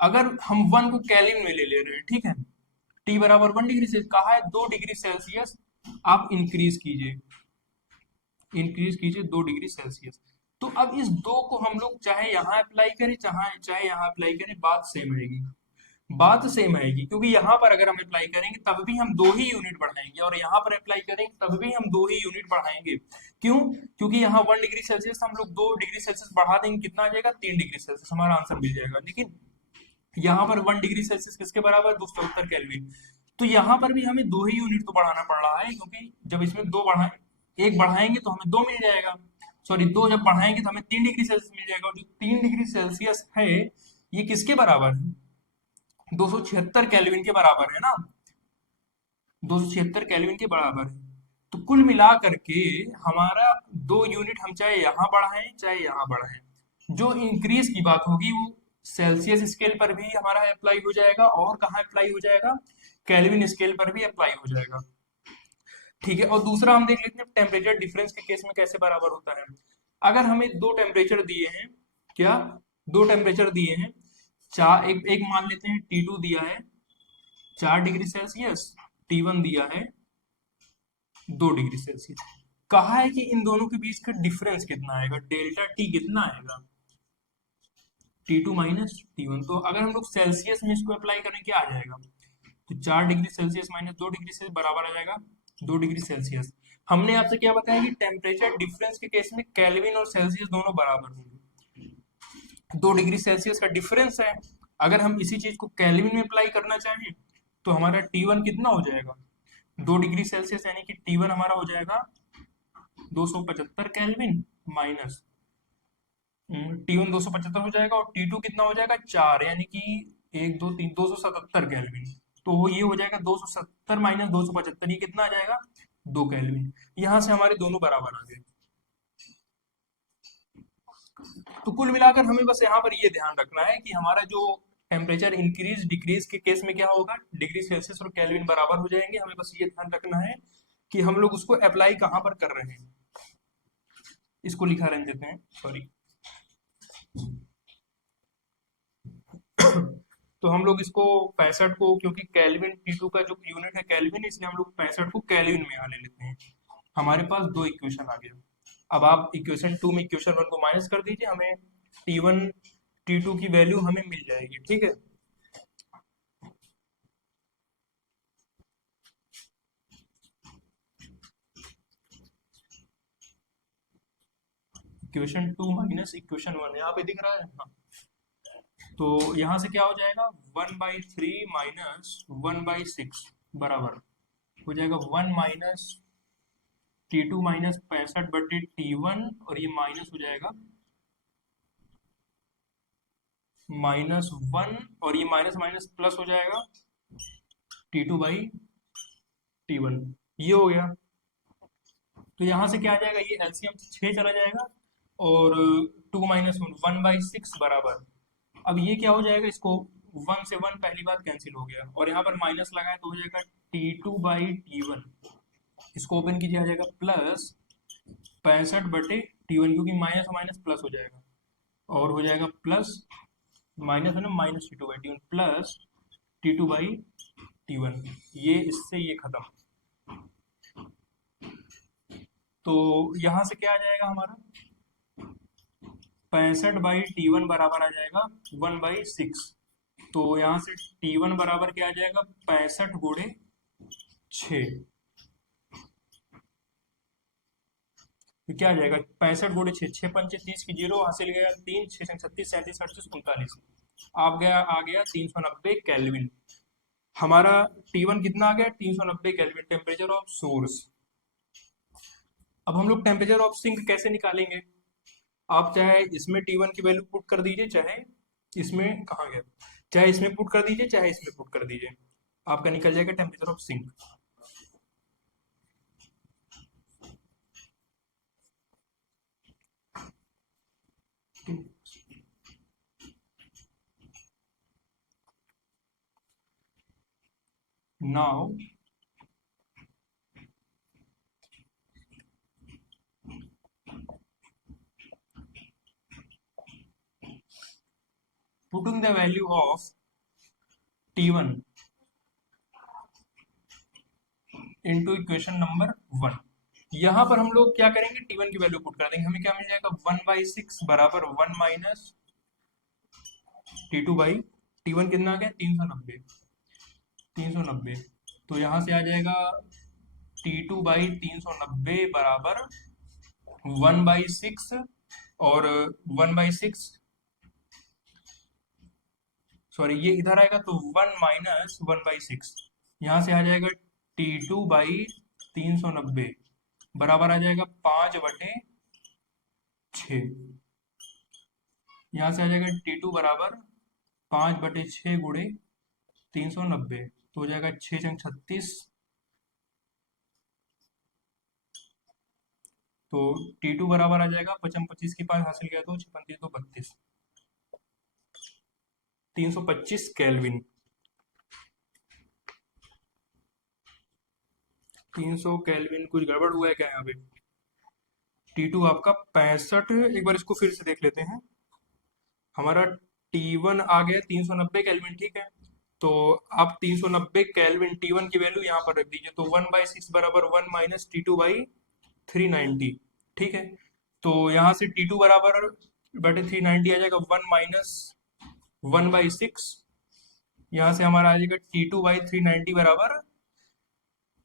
अगर हम 1 को केल्विन में ले रहे हैं, ठीक है, टी बराबर 1 डिग्री सेल्सियस, कहा है 2 डिग्री सेल्सियस आप इंक्रीज कीजिए 2 डिग्री सेल्सियस। तो अब इस दो को हम लोग चाहे यहाँ अप्लाई करें, चाहे चाहे यहाँ अप्लाई करें, बात सेम आएगी। बात सेम आएगी, क्योंकि यहाँ पर अगर हम अप्लाई करेंगे तब भी हम 2 ही यूनिट बढ़ाएंगे, और यहाँ पर अप्लाई करेंगे तब भी हम 2 ही यूनिट बढ़ाएंगे। क्यों? क्योंकि यहाँ 1 डिग्री सेल्सियस हम लोग 2 डिग्री सेल्सियस बढ़ा देंगे, कितना आ जाएगा? 3 डिग्री सेल्सियस, हमारा आंसर मिल जाएगा। लेकिन यहाँ पर 1 डिग्री सेल्सियस किसके बराबर? 270 केल्विन। तो यहाँ पर भी हमें 2 ही यूनिट तो बढ़ाना पड़ रहा है, क्योंकि जब इसमें दो बढ़ाए, एक बढ़ाएंगे तो हमें 2 मिल जाएगा, सॉरी, 2 जब बढ़ाएंगे तो हमें 3 डिग्री सेल्सियस मिल जाएगा। और जो 3 डिग्री सेल्सियस है, ये किसके बराबर है? 276 केल्विन के बराबर है ना, 276 केल्विन के बराबर है। तो कुल मिला करके हमारा 2 यूनिट हम चाहे यहाँ बढ़ाएं चाहे यहाँ बढ़ाएं, जो इंक्रीज की बात होगी वो सेल्सियस स्केल पर भी हमारा अप्लाई हो जाएगा, और कहाँ अप्लाई हो जाएगा? केल्विन स्केल पर भी अप्लाई हो जाएगा, ठीक है। और दूसरा हम देख लेते हैं टेम्परेचर डिफरेंस के केस में कैसे बराबर होता है। अगर हमें दो टेम्परेचर दिए हैं, क्या? दो टेम्परेचर दिए हैं, चार, एक एक मान लेते हैं T2 दिया है 4 डिग्री सेल्सियस, T1 दिया है 2 डिग्री सेल्सियस। कहा है कि इन दोनों के बीच का डिफरेंस कितना आएगा? डेल्टा टी कितना आएगा? T2 minus T1। तो अगर हम लोग सेल्सियस में इसको अप्लाई करें, क्या आ जाएगा? तो 4 degree Celsius minus 2 degree Celsius बराबर आ जाएगा 2 डिग्री सेल्सियस। हमने आपसे क्या बताया कि टेम्परेचर डिफरेंस के केस में केल्विन और सेल्सियस दोनों बराबर होंगे। 2 डिग्री सेल्सियस का डिफरेंस है, अगर हम इसी चीज को केल्विन में अप्लाई करना चाहें तो हमारा T1 कितना हो जाएगा? 2 डिग्री सेल्सियस, यानी कि T1 हमारा हो जाएगा 275 केल्विन माइनस T1 275 हो जाएगा, और T2 कितना हो जाएगा? 4, यानी कि 1 2 3 277 केल्विन। तो ये हो जाएगा 270 माइनस 275, ये कितना आ जाएगा? 2 केल्विन। यहां से हमारे दोनों बराबर आ गए। तो कुल मिलाकर हमें बस यहाँ पर ये ध्यान रखना है कि हमारा जो टेम्परेचर इंक्रीज डिक्रीज के केस में क्या होगा? डिग्री सेल्सियस और केल्विन बराबर हो जाएंगे। हमें बस ये ध्यान रखना है कि हम लोग उसको अप्लाई कहाँ पर कर रहे हैं। इसको लिखा रहने देते हैं, सॉरी। तो हम लोग इसको 65 को, क्योंकि केल्विन T2 का जो यूनिट है केल्विन, इसलिए हम लोग 65 को केल्विन में यहाँ ले लेते हैं। हमारे पास दो इक्वेशन आ गया। अब आप इक्वेशन 2 में इक्वेशन 1 को माइनस कर दीजिए, हमें T1 T2 की वैल्यू हमें मिल जाएगी, ठीक है। इक्वेशन 2 माइनस इक्वेशन 1 यहाँ पे दिख रहा है, हाँ। तो यहाँ से क्या हो जाएगा? 1/3 माइनस 1/6 बराबर हो जाएगा 1 माइनस T2 माइनस 65/T1, और ये माइनस हो जाएगा -1, और ये माइनस माइनस प्लस हो जाएगा T2/T1। ये हो गया। तो यहाँ से क्या आ जाएगा, ये एलसीएम 6 चला जाएगा, और 2 माइनस 1/6 बराबर। अब ये क्या हो जाएगा, इसको 1 से 1 पहली बार कैंसिल हो गया, और यहाँ पर माइनस लगाए तो हो जाएगा T2/T1। इसको ओपन कीजिए, आ जाएगा प्लस 65/T1, क्योंकि माइनस माइनस प्लस हो जाएगा, और हो जाएगा प्लस माइनस है ना, माइनस T2/T1 प्लस T2/T1। ये इससे ये खत्म। तो यहाँ से क्या आ जाएगा हमारा, 65/T1 बराबर आ जाएगा 1/6। तो यहाँ से T1 बराबर क्या आ जाएगा, 65 × 6। तो क्या आ जाएगा, 65 × 6, 6×5 = 30 की जीरो हासिल गया 3, 6×6 = 37, 37, 39। आप गया, आ गया 390 केल्विन। हमारा T1 कितना आ गया, 390 केल्विन, टेम्परेचर ऑफ सोर्स। अब हम लोग टेम्परेचर ऑफ सिंक कैसे निकालेंगे, आप चाहे इसमें T1 की वैल्यू पुट कर दीजिए, चाहे इसमें, कहाँ गया, चाहे इसमें पुट कर दीजिए, चाहे इसमें पुट कर दीजिए, आपका निकल जाएगा temperature of sink. Now putting the value of T1 into equation number 1। यहाँ पर हम लोग क्या करेंगे, T1 की वैल्यू पुट कर देंगे, हमें क्या मिल जाएगा, 1/6 बराबर 1 माइनस T2/T1 कितना आ गया, 390। 390, तो यहाँ से आ जाएगा T2/390 बराबर 1/6, और 1/6, सॉरी ये इधर आएगा तो 1 माइनस 1/6, यहाँ से आ जाएगा T2/390 बराबर आ जाएगा 5/6। यहाँ से आ जाएगा T2 बराबर 5/6 गुणे 390, तो हो जाएगा 6×36। तो T2 बराबर आ जाएगा 55 के पास हासिल किया तो 56 तो 32, 325 केल्विन। 300 केल्विन, कुछ गड़बड़ हुआ है क्या यहाँ पे। T2 आपका 65, एक बार इसको फिर से देख लेते हैं। हमारा T1 आ गया 390 केल्विन, ठीक है। तो आप 390 केल्विन T1 की वैल्यू यहाँ पर रख दीजिए, तो 1/6 बराबर 1 माइनस T2/390, ठीक है। तो यहाँ से T2 बराबर बटे 390 आ जाएगा 1 माइनस 1/6। यहाँ से हमारा आ जाएगा T2/390 बराबर,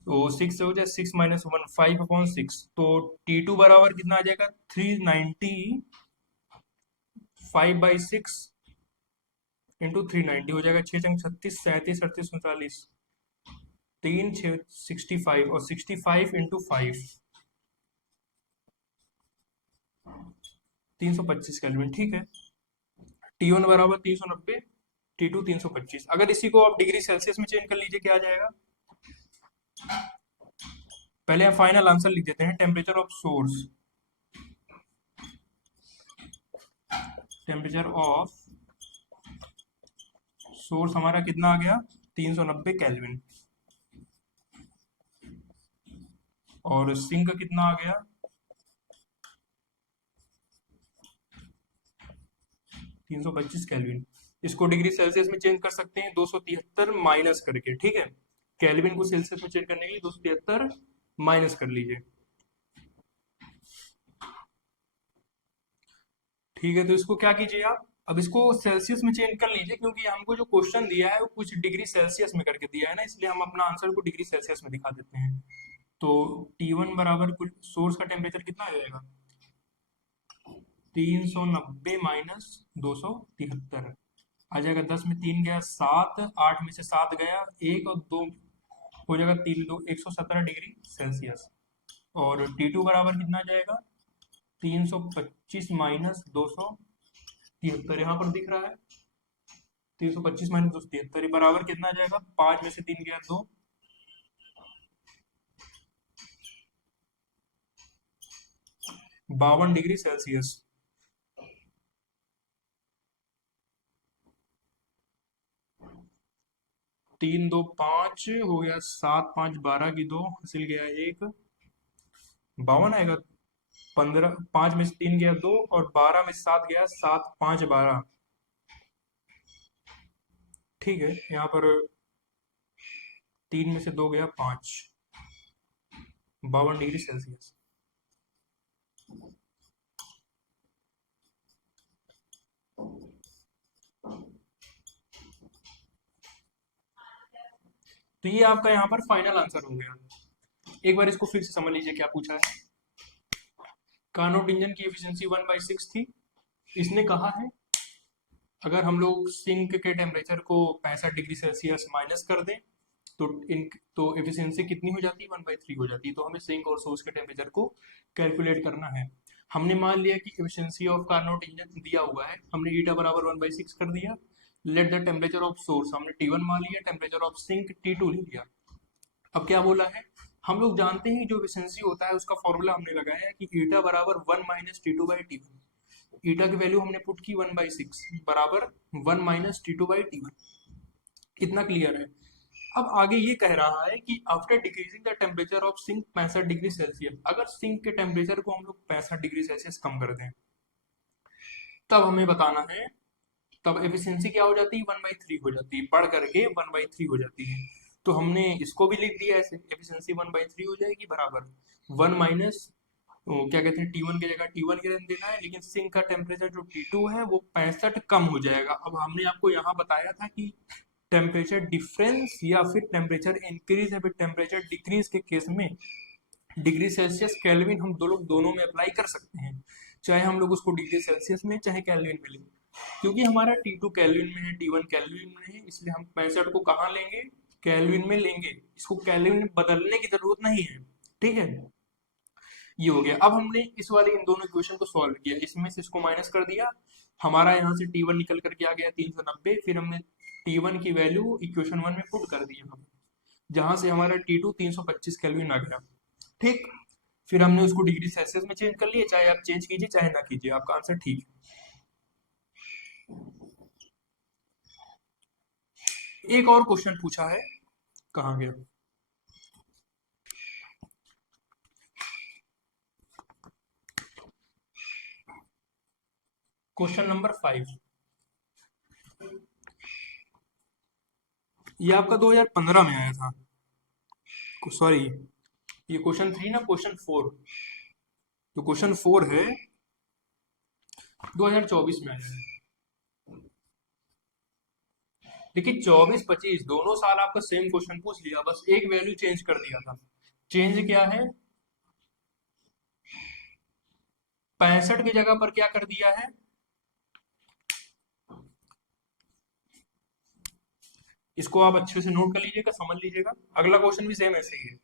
तो 6 से हो जाए 6 माइनस 1, 5/6। तो T2 बराबर कितना आ जाएगा, 390 5/6 इंटू 390 हो जाएगा 6×36, 37, 38, 39, 3, 6, 65, और 65 इंटू 5, 325 केल्विन, ठीक है। T1 बराबर 390, T2 325। अगर इसी को आप डिग्री सेल्सियस में चेंज कर लीजिए, क्या आ जाएगा। पहले हम फाइनल आंसर लिख देते हैं, temperature of source, temperature of source हमारा कितना आ गया, 390 केल्विन, और सिंक कितना आ गया, 325 केल्विन। इसको डिग्री सेल्सियस में चेंज कर सकते हैं 273 माइनस करके, ठीक है। केल्विन को सेल्सियस में चेंज करने के लिए 273 माइनस कर लीजिए, ठीक है। तो इसको क्या कीजिए आप, अब इसको सेल्सियस में चेंज कर लीजिए, क्योंकि हमको जो क्वेश्चन दिया है वो कुछ डिग्री सेल्सियस में करके दिया है ना, इसलिए हम अपना आंसर को डिग्री सेल्सियस में दिखा देते हैं। तो T1 बराबर कुल सोर्स का टेम्परेचर कितना आ जाएगा, 390 माइनस 273 आ जाएगा, 10 में 3 गया 7, 8 में से 7 गया 1, और 2 हो जाएगा 3, 2, 117 डिग्री सेल्सियस। और T2 बराबर कितना जाएगा, 325 माइनस 273 यहाँ पर दिख रहा है, 325 माइनस 273 बराबर कितना जाएगा, 5 में से 3 गया 2, 52 डिग्री सेल्सियस। 3 2 5 हो गया, 7 5 12 की 2 हासिल गया 1, 52 आएगा। 15, 5 में से 3 गया 2 और 12 में से 7 गया 7 5 12। ठीक है, यहाँ पर 3 में से 2 गया 5, 52 डिग्री सेल्सियस। तो ये आपका यहाँ पर फाइनल आंसर हो गया। एक बार इसको फिर से समझ लीजिए क्या पूछा है। कार्नोट इंजन की एफिशिएंसी 1/6 थी। इसने कहा है अगर हम लोग सिंक के टेम्परेचर को 65 डिग्री सेल्सियस माइनस कर दें तो एफिशिएंसी कितनी हो जाती है, 1/3 हो जाती है। तो हमें सिंक और सोर्स के टेम्परेचर को कैलकुलेट करना है। हमने मान लिया कि एफिशिएंसी ऑफ कार्नोट इंजन दिया हुआ है, हमने ईटा बराबर 1/6 कर दिया। Let the temperature of source हमने T1 मान लिया, टेम्परेचर ऑफ सिंक T2 ले लिया। अब क्या बोला है, हम लोग जानते हैं जो एफिशिएंसी होता है उसका फॉर्मूला हमने लगाया है कि ईटा बराबर 1 माइनस T2/T1। ईटा की वैल्यू हमने पुट की 1/6 बराबर 1 माइनस T2/T1। कितना क्लियर है। अब आगे ये कह रहा है कि after decreasing the temperature of sink 65 degree Celsius, अगर सिंक के टेम्परेचर को हम लोग 65 डिग्री सेल्सियस कम कर दें तब हमें बताना है, तब एफिशिएंसी क्या हो जाती है, 1/3 हो जाती है, बढ़ करके 1/3 हो जाती है। तो हमने इसको भी लिख दिया ऐसे, एफिशिएंसी 1/3 हो जाएगी बराबर 1 माइनस क्या कहते हैं, T1 की जगह T1 के देना है, लेकिन सिंक का टेम्परेचर जो T2 है वो 65 कम हो जाएगा। अब हमने आपको यहाँ बताया था कि टेम्परेचर डिफरेंस या फिर टेम्परेचर इंक्रीज या फिर टेम्परेचर डिक्रीज के केस में डिग्री सेल्सियस केल्विन हम दो लोग दोनों में अप्लाई कर सकते हैं, चाहे हम लोग उसको डिग्री सेल्सियस में चाहे केल्विन में लें। क्योंकि हमारा T2 केल्विन में है, T1 केल्विन में है, इसलिए हम 65 को कहाँ लेंगे, केल्विन में लेंगे। इसको केल्विन में बदलने की जरूरत नहीं है। ठीक है, ये हो गया। अब हमने इस वाले इन दोनों इक्वेशन को सॉल्व किया, इसमें से इसको माइनस कर दिया, हमारा यहाँ से T1 निकल करके आ गया 390। फिर हमने T1 की वैल्यू इक्वेशन 1 में पुट कर दी हम, जहां से हमारा T2 325 केल्विन आ गया। ठीक, फिर हमने उसको डिग्री सेल्सियस में चेंज कर लिए, चाहे आप चेंज कीजिए चाहे ना कीजिए, आपका आंसर ठीक है। एक और क्वेश्चन पूछा है, कहाँ गया, क्वेश्चन नंबर 5। ये आपका 2015 में आया था, सॉरी ये क्वेश्चन 3 ना, क्वेश्चन 4, तो क्वेश्चन 4 है 2024 में आया है। देखिए 24 25 दोनों साल आपका सेम क्वेश्चन पूछ लिया, बस एक वैल्यू चेंज कर दिया था। चेंज क्या है, 65 की जगह पर क्या कर दिया है, इसको आप अच्छे से नोट कर लीजिएगा, समझ लीजिएगा। अगला क्वेश्चन भी सेम ऐसे ही है।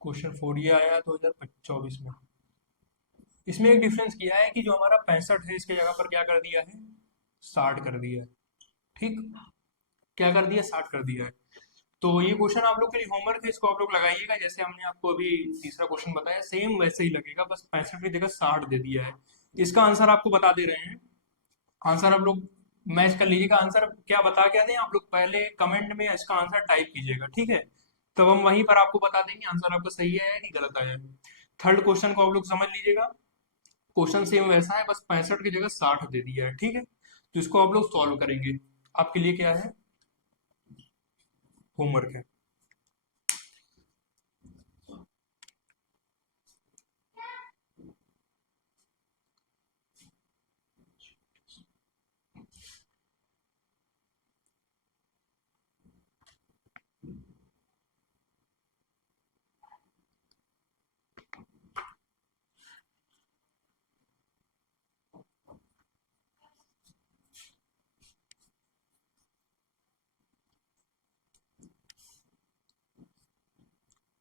क्वेश्चन 4 ये आया 2024 में। इसमें एक डिफरेंस किया है कि जो हमारा 65 है इसके जगह पर क्या कर दिया है, 60 कर दिया है। ठीक, क्या कर दिया, 60 कर दिया है। तो ये क्वेश्चन आप लोग के लिए होमवर्क है, इसको आप लोग लगाइएगा, जैसे हमने आपको अभी तीसरा क्वेश्चन बताया सेम वैसे ही लगेगा, बस 65 की जगह 60 दे दिया है। इसका आंसर आपको बता दे रहे हैं। आंसर आप लोग मैच कर लीजिएगा आंसर, क्या बता क्या दें आप लोग, पहले कमेंट में इसका आंसर टाइप कीजिएगा, ठीक है। तब हम वहीं पर आपको बता देंगे आंसर आपका सही है या नहीं गलत आया है। थर्ड क्वेश्चन को आप लोग समझ लीजिएगा। क्वेश्चन सेम वैसा है, बस 65 की जगह 60 दे दिया है, ठीक है। तो इसको आप लोग सॉल्व करेंगे। आपके लिए क्या है, होमवर्क है।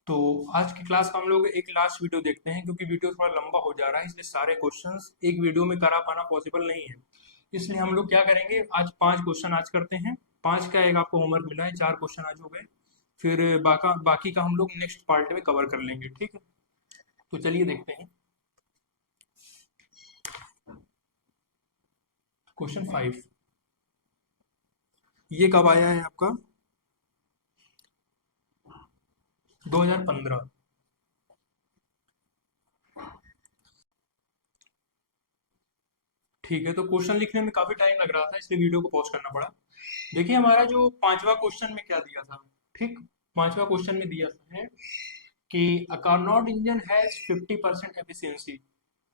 तो आज की क्लास का हम लोग एक लास्ट वीडियो देखते हैं, क्योंकि वीडियो थोड़ा लंबा हो जा रहा है, इसलिए सारे क्वेश्चंस एक वीडियो में करा पाना पॉसिबल नहीं है। इसलिए हम लोग क्या करेंगे, आज 5 क्वेश्चन आज करते हैं। 5 का एक आपको होमवर्क मिला है, 4 क्वेश्चन आज हो गए। फिर बाकी का हम लोग नेक्स्ट पार्ट में कवर कर लेंगे, ठीक है। तो चलिए देखते हैं। क्वेश्चन 5, ये कब आया है आपका, 2015। ठीक है, तो क्वेश्चन लिखने में काफी टाइम लग रहा था, इसलिए वीडियो को पॉज करना पड़ा। देखिए हमारा जो 5वां क्वेश्चन में क्या दिया था, ठीक। 5वां क्वेश्चन में दिया है कि a Carnot engine has 50% efficiency.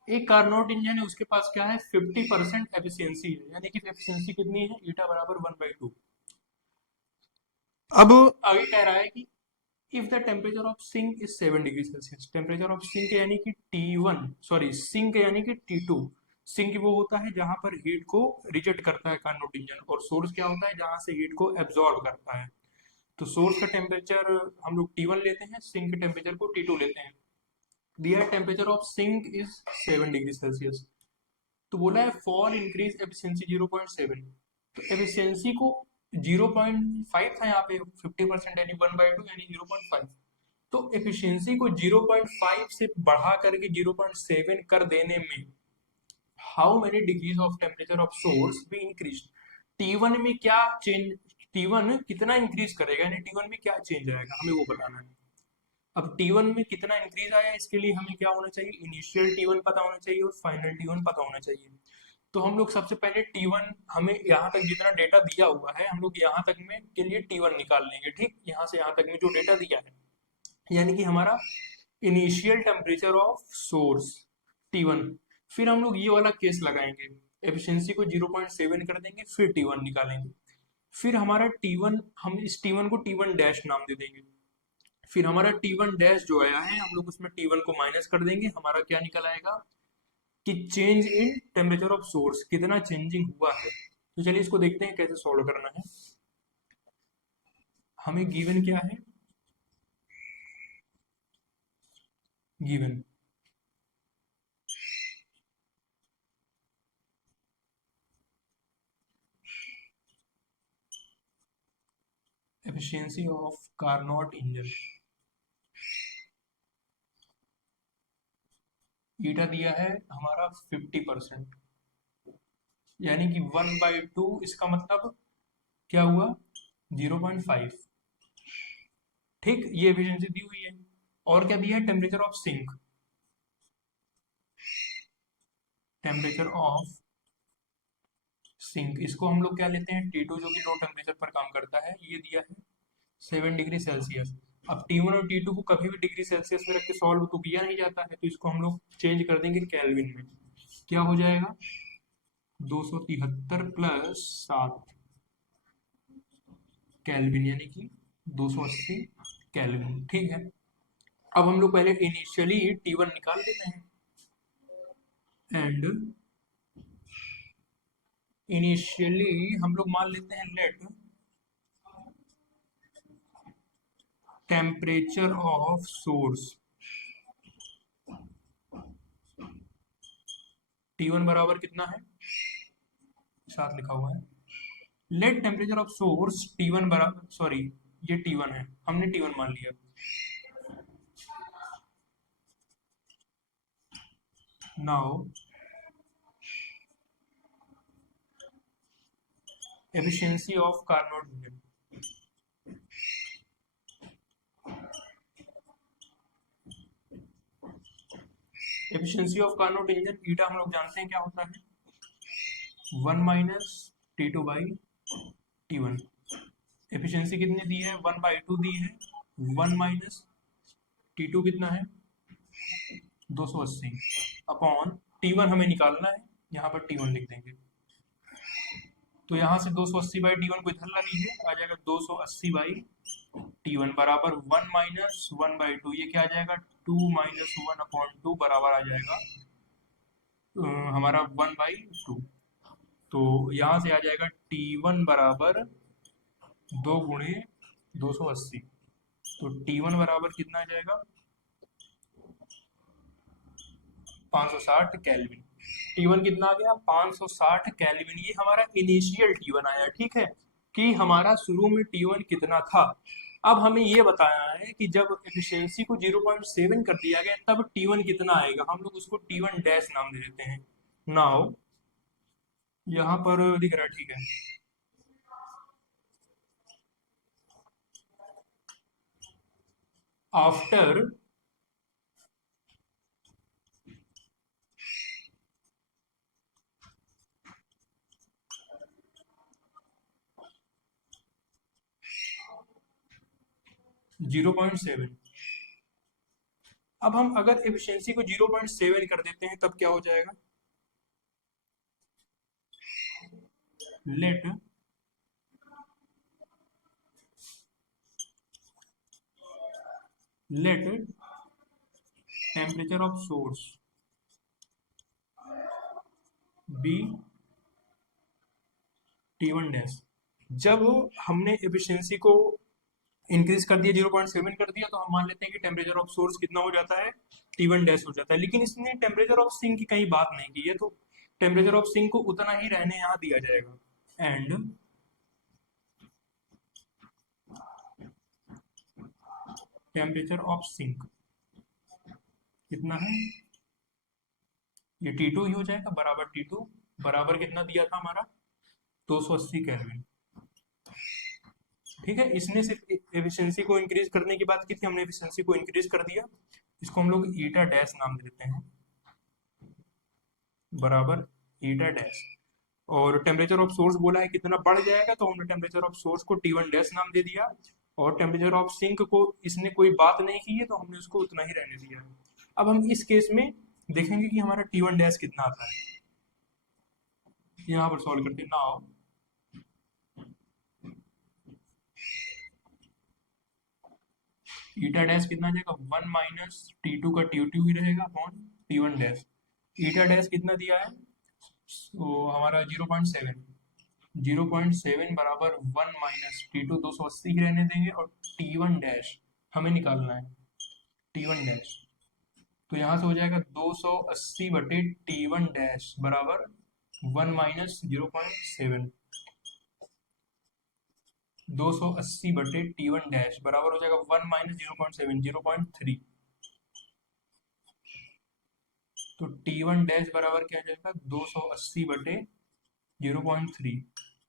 एक कार्नोट इंजन है, उसके पास क्या है, 50% एफिशिएंसी है, यानी कि एफिशिएंसी कितनी है, ईटा बराबर 1/2। अब आगे कह रहा है कि if the temperature of sink is 7 degree Celsius, temperature of sink यानी कि T1, सॉरी सिंक यानी कि T2। सिंक वो होता है जहां पर हीट को रिजेक्ट करता है कार्नोट इंजन, और सोर्स क्या होता है जहां से हीट को एब्जॉर्ब करता है। तो सोर्स का टेम्परेचर हम लोग T1 लेते हैं, सिंक के टेम्परेचर को T2 लेते हैं। दिया temperature of sink is 7 degree Celsius. तो बोला है फॉर इंक्रीज एफिशिएंसी 0.7। तो एफिशिएंसी को 0.5 था यहाँ पे, 50% यानी 1/2 यानी 0.5। तो एफिशिएंसी को 0.5 से बढ़ा करके 0.7 कर देने में how many degrees of temperature of source भी इंक्रीज। T1 में क्या चेंज, T1 कितना इंक्रीज करेगा, यानी T1 में क्या चेंज आएगा, हमें वो बताना है। अब T1 में कितना इंक्रीज आया, इसके लिए हमें क्या होना चाहिए, इनिशियल T1 पता होना चाहिए और फाइनल T1 पता होना चाहिए। तो हम लोग सबसे पहले T1, हमें यहाँ तक जितना डेटा दिया हुआ है हम लोग यहाँ तक में के लिए T1 निकाल लेंगे, ठीक। यहाँ से यहाँ तक में जो डेटा दिया है, यानी कि हमारा initial temperature of source T1। फिर हम लोग ये वाला केस लगाएंगे, एफिशिएंसी को 0.7 कर देंगे, फिर T1 निकालेंगे। फिर हमारा T1, हम इस T1 को T1 डैश नाम दे देंगे। फिर हमारा T1 डैश जो आया है, हम लोग उसमें T1 को माइनस कर देंगे, हमारा क्या निकल आएगा कि change in temperature of source कितना चेंजिंग हुआ है। तो चलिए इसको देखते हैं कैसे सॉल्व करना है। हमें गिवन क्या है, given efficiency of Carnot engine, eta दिया है हमारा 50%, यानी कि 1/2, इसका मतलब क्या हुआ, 0.5, ठीक। ये एफिशिएंसी दी हुई है। और क्या दिया है, temperature of sink, temperature of sink, इसको हम लोग क्या लेते हैं, T2, जो कि लो टेम्परेचर पर काम करता है, ये दिया है 7 डिग्री सेल्सियस। अब T1 और T2 को कभी भी डिग्री सेल्सियस में रख के सॉल्व तो किया नहीं जाता है, तो इसको हम लोग चेंज कर देंगे केल्विन में। क्या हो जाएगा, 273 प्लस 7 केल्विन, यानी कि 280 केल्विन, ठीक है। अब हम लोग पहले इनिशियली T1 निकाल लेते हैं, एंड इनिशियली हम लोग मान लेते हैं late temperature of source T1 बराबर कितना है, 7 लिखा हुआ है। Late temperature of source T1 बराबर, सॉरी ये T1 है, हमने T1 मान लिया। Now efficiency of Carnot engine. Efficiency of Carnot engine eta हम लोग जानते हैं क्या होता है, 1 - T2/T1। एफिशिएंसी कितनी दी है, 1/2 दी है। 1 - T2 कितना है, 280 अपॉन T1 हमें निकालना है, यहाँ पर T1 लिख देंगे। तो यहाँ से 280/T1 को इधर ला लीजिए, आ जाएगा 280/T1 बराबर 1 - 1/2। ये क्या आ जाएगा, 2 - 1/2 बराबर आ जाएगा हमारा 1/2। तो यहाँ से आ जाएगा T1 बराबर 2 × 280। तो T1 बराबर कितना आ जाएगा, 560 केल्विन। T1 कितना आ गया, 560 केल्विन। ये हमारा इनिशियल T1 आया, ठीक है, कि हमारा शुरू में T1 कितना था। अब हमें ये बताना है कि जब एफिशिएंसी को 0.7 कर दिया गया तब T1 कितना आएगा। हम लोग उसको T1 डैश नाम दे देते हैं। नाउ यहाँ पर दिख रहा है, ठीक है। आफ्टर 0.7, अब हम अगर एफिशिएंसी को 0.7 कर देते हैं तब क्या हो जाएगा, let temperature of source be T1 dash. जब हमने एफिशिएंसी को इंक्रीज कर दिया, 0.7 कर दिया, तो हम मान लेते हैं कि टेम्परेचर ऑफ सोर्स कितना हो जाता है, T1 डैश हो जाता है। लेकिन इसने टेम्परेचर ऑफ सिंक की कहीं बात नहीं की है, तो टेम्परेचर ऑफ सिंक को उतना ही रहने यहाँ दिया जाएगा। एंड टेम्परेचर ऑफ सिंक कितना है, ये T2 ही हो जाएगा, बराबर T2 बराबर कितना दिया था हमारा, 280 केल्विन। ठीक है, इसने सिर्फ एफिशिएंसी को इंक्रीज करने की बात की थी, हमने एफिशिएंसी को इंक्रीज कर दिया। इसको हम लोग ईटा डैश नाम देते हैं, बराबर ईटा डैश। और टेम्परेचर ऑफ सोर्स बोला है कितना बढ़ जाएगा, तो हमने टेम्परेचर ऑफ सोर्स को T1 डैश नाम दे दिया। और टेम्परेचर ऑफ सिंक को इसने कोई बात नहीं की है, तो हमने उसको उतना ही रहने दिया है। अब हम इस केस में देखेंगे कि हमारा T1 डैश कितना आता है। यहाँ पर सॉल्व करते ना हो, ईटा डैश कितना आ जाएगा, 1 - T2 का T2 ही रहेगा अपॉन T1 डैश। ईटा डैश कितना दिया है, तो हमारा 0.7, 0.7 बराबर 1 - T2, 280 ही रहने देंगे। और T1 डैश हमें निकालना है, T1 डैश। तो यहाँ से हो जाएगा 280/T1 डैश बराबर 1 - 0.7। 280/T1 डैश बराबर हो जाएगा 1 - 0.7, 0.3। तो T1 डैश बराबर क्या आ जाएगा, 280/0.3।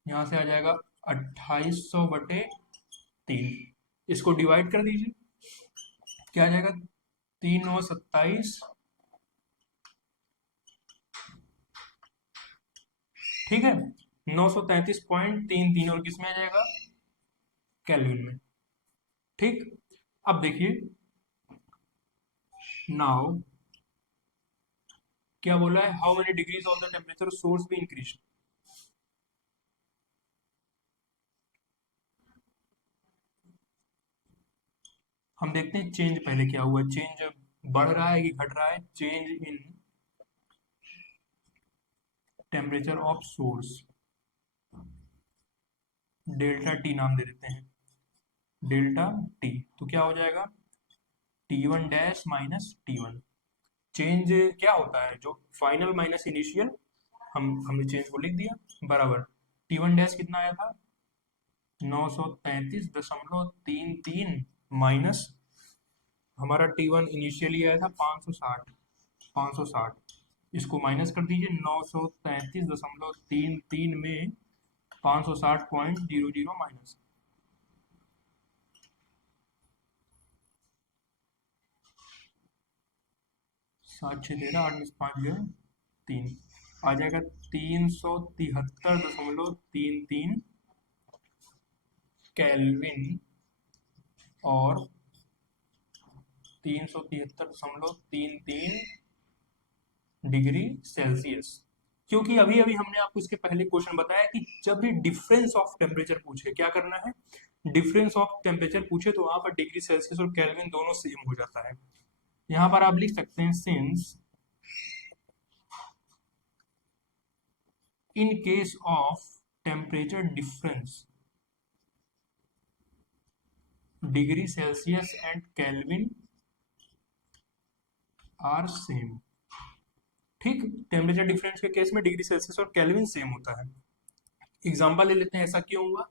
यहाँ से आ जाएगा 2800/3। इसको डिवाइड कर दीजिए, क्या आ जाएगा, 3 × 27, ठीक है, 933.33। और किस में आ जाएगा, केल्विन में। ठीक, अब देखिए नाउ क्या बोला है, how many degrees of the temperature source भी इंक्रीज। हम देखते हैं चेंज पहले क्या हुआ, चेंज बढ़ रहा है कि घट रहा है। Change in temperature of source, delta T नाम दे देते हैं, डेल्टा टी। तो क्या हो जाएगा, T1 dash minus T1। Change क्या होता है, जो फाइनल माइनस इनिशियल, हमने चेंज को लिख दिया, बराबर T1 डैश कितना आया था, 933.33 माइनस हमारा T1 इनिशियली आया था 560, 560। इसको माइनस कर दीजिए, 933.33 में 560.00 माइनस 7 6 13 8 में से 5 गए 3 आ जाएगा 373.33 केल्विन और 373.33 डिग्री सेल्सियस। क्योंकि अभी अभी हमने आपको इसके पहले क्वेश्चन बताया कि जब भी डिफरेंस ऑफ टेम्परेचर पूछे क्या करना है, डिफरेंस ऑफ टेम्परेचर पूछे तो वहां पर डिग्री सेल्सियस और केल्विन दोनों सेम हो जाता है। यहां पर आप लिख सकते हैं since in case of temperature difference degree Celsius and Kelvin are same। ठीक, टेम्परेचर डिफरेंस के केस में डिग्री सेल्सियस और केल्विन सेम होता है। एग्जांपल ले लेते हैं, ऐसा क्यों हुआ।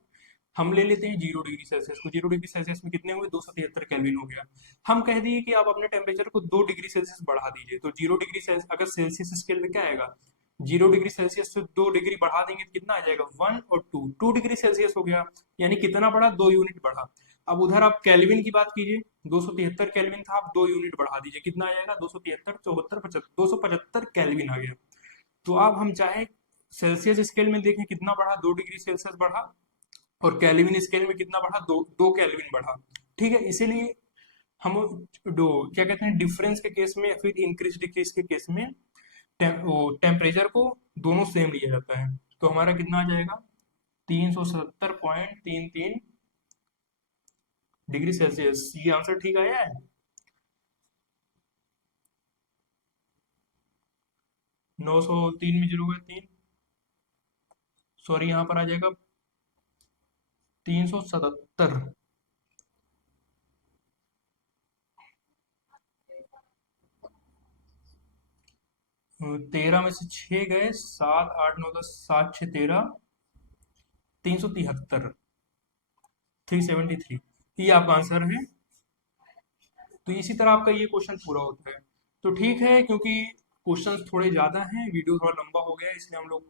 हम ले लेते हैं 0 डिग्री सेल्सियस को। 0 डिग्री सेल्सियस में कितने हुए, 273 केल्विन हो गया। हम कह दिए कि आप अपने टेम्परेचर को 2 डिग्री सेल्सियस बढ़ा दीजिए, तो 0 डिग्री सेल्सियस अगर सेल्सियस स्केल में क्या आएगा, 0 डिग्री सेल्सियस से 2 डिग्री बढ़ा देंगे तो कितना आ जाएगा, 1 और 2, 2 डिग्री सेल्सियस हो गया। यानी कितना बढ़ा, 2 यूनिट बढ़ा। अब उधर आप केल्विन की बात कीजिए, 273 केल्विन था, आप 2 यूनिट बढ़ा दीजिए, कितना आ जाएगा, 273 74 75 275 केल्विन आ गया। तो अब हम चाहे सेल्सियस स्केल में देखें कितना बढ़ा, 2 डिग्री सेल्सियस बढ़ा, और केल्विन स्केल में कितना बढ़ा, 2 केल्विन बढ़ा। ठीक है, इसीलिए हम दो क्या कहते हैं, डिफरेंस के केस में या फिर इंक्रीज डिक्रीज के केस में टेम्परेचर को दोनों सेम लिया जाता है। तो हमारा कितना आ जाएगा, 377.33 डिग्री सेल्सियस। ये आंसर ठीक आया है। 903 में 0 सॉरी, यहाँ पर आ जाएगा 377। 13 में से 6 गए, 7 8 9 10, 7 6 13, 373, 373, ये आपका आंसर है। तो इसी तरह आपका ये क्वेश्चन पूरा होता है। तो ठीक है, क्योंकि क्वेश्चंस थोड़े ज़्यादा हैं, वीडियो थोड़ा लंबा हो गया है, इसलिए हम लोग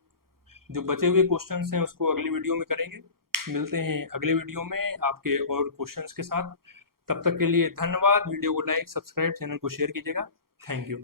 जो बचे हुए क्वेश्चंस हैं उसको अगली वीडियो में करेंगे। मिलते हैं अगले वीडियो में आपके और क्वेश्चंस के साथ। तब तक के लिए धन्यवाद। वीडियो को लाइक सब्सक्राइब चैनल को शेयर कीजिएगा। Thank you.